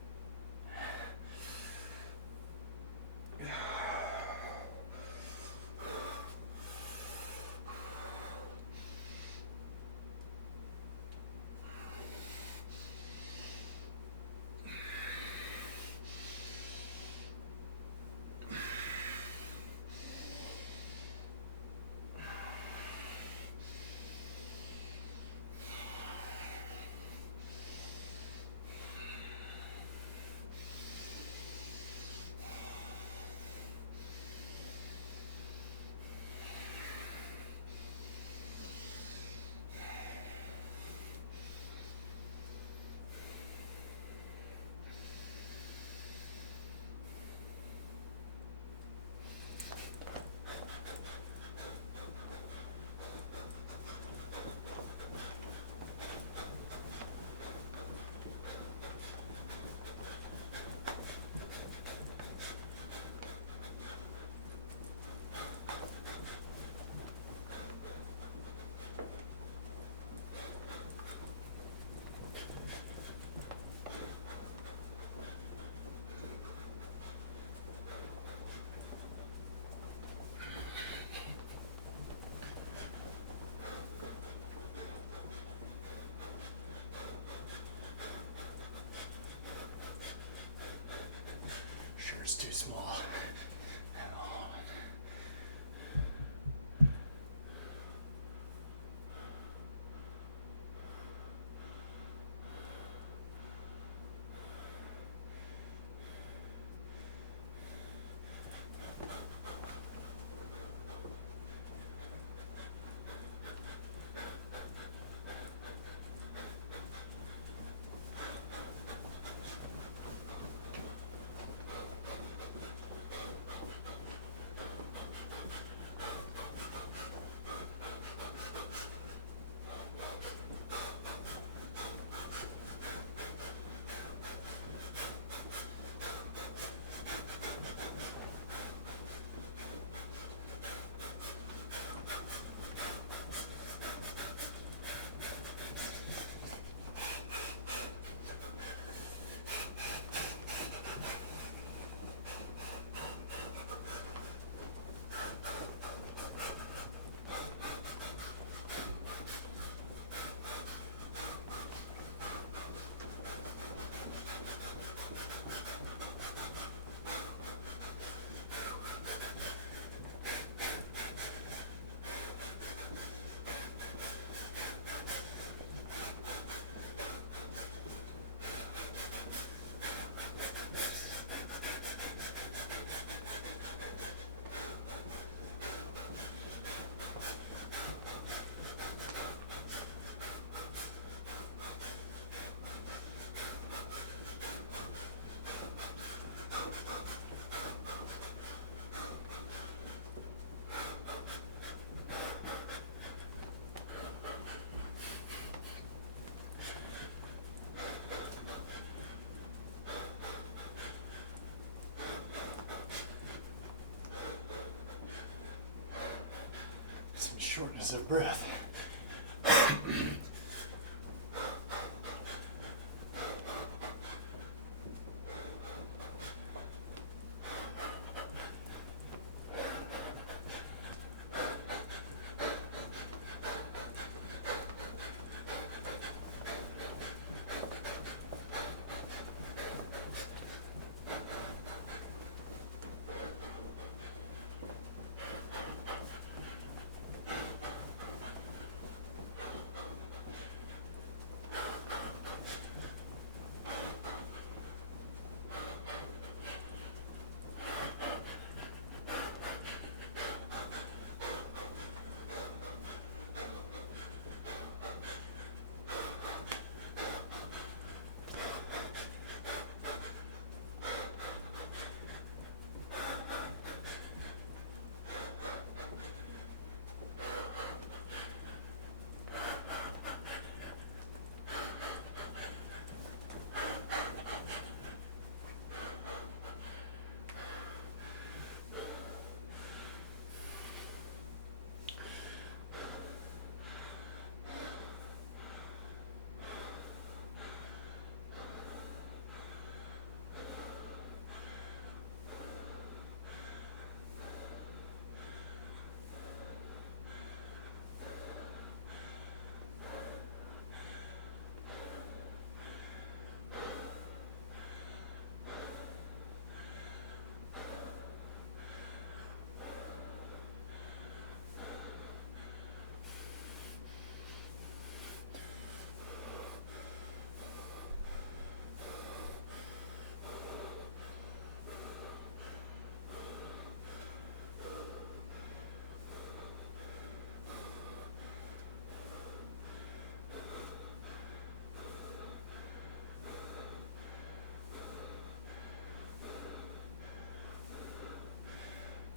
shortness of breath.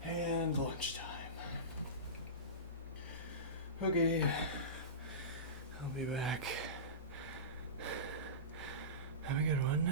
And lunchtime. Okay, I'll be back. Have a good one.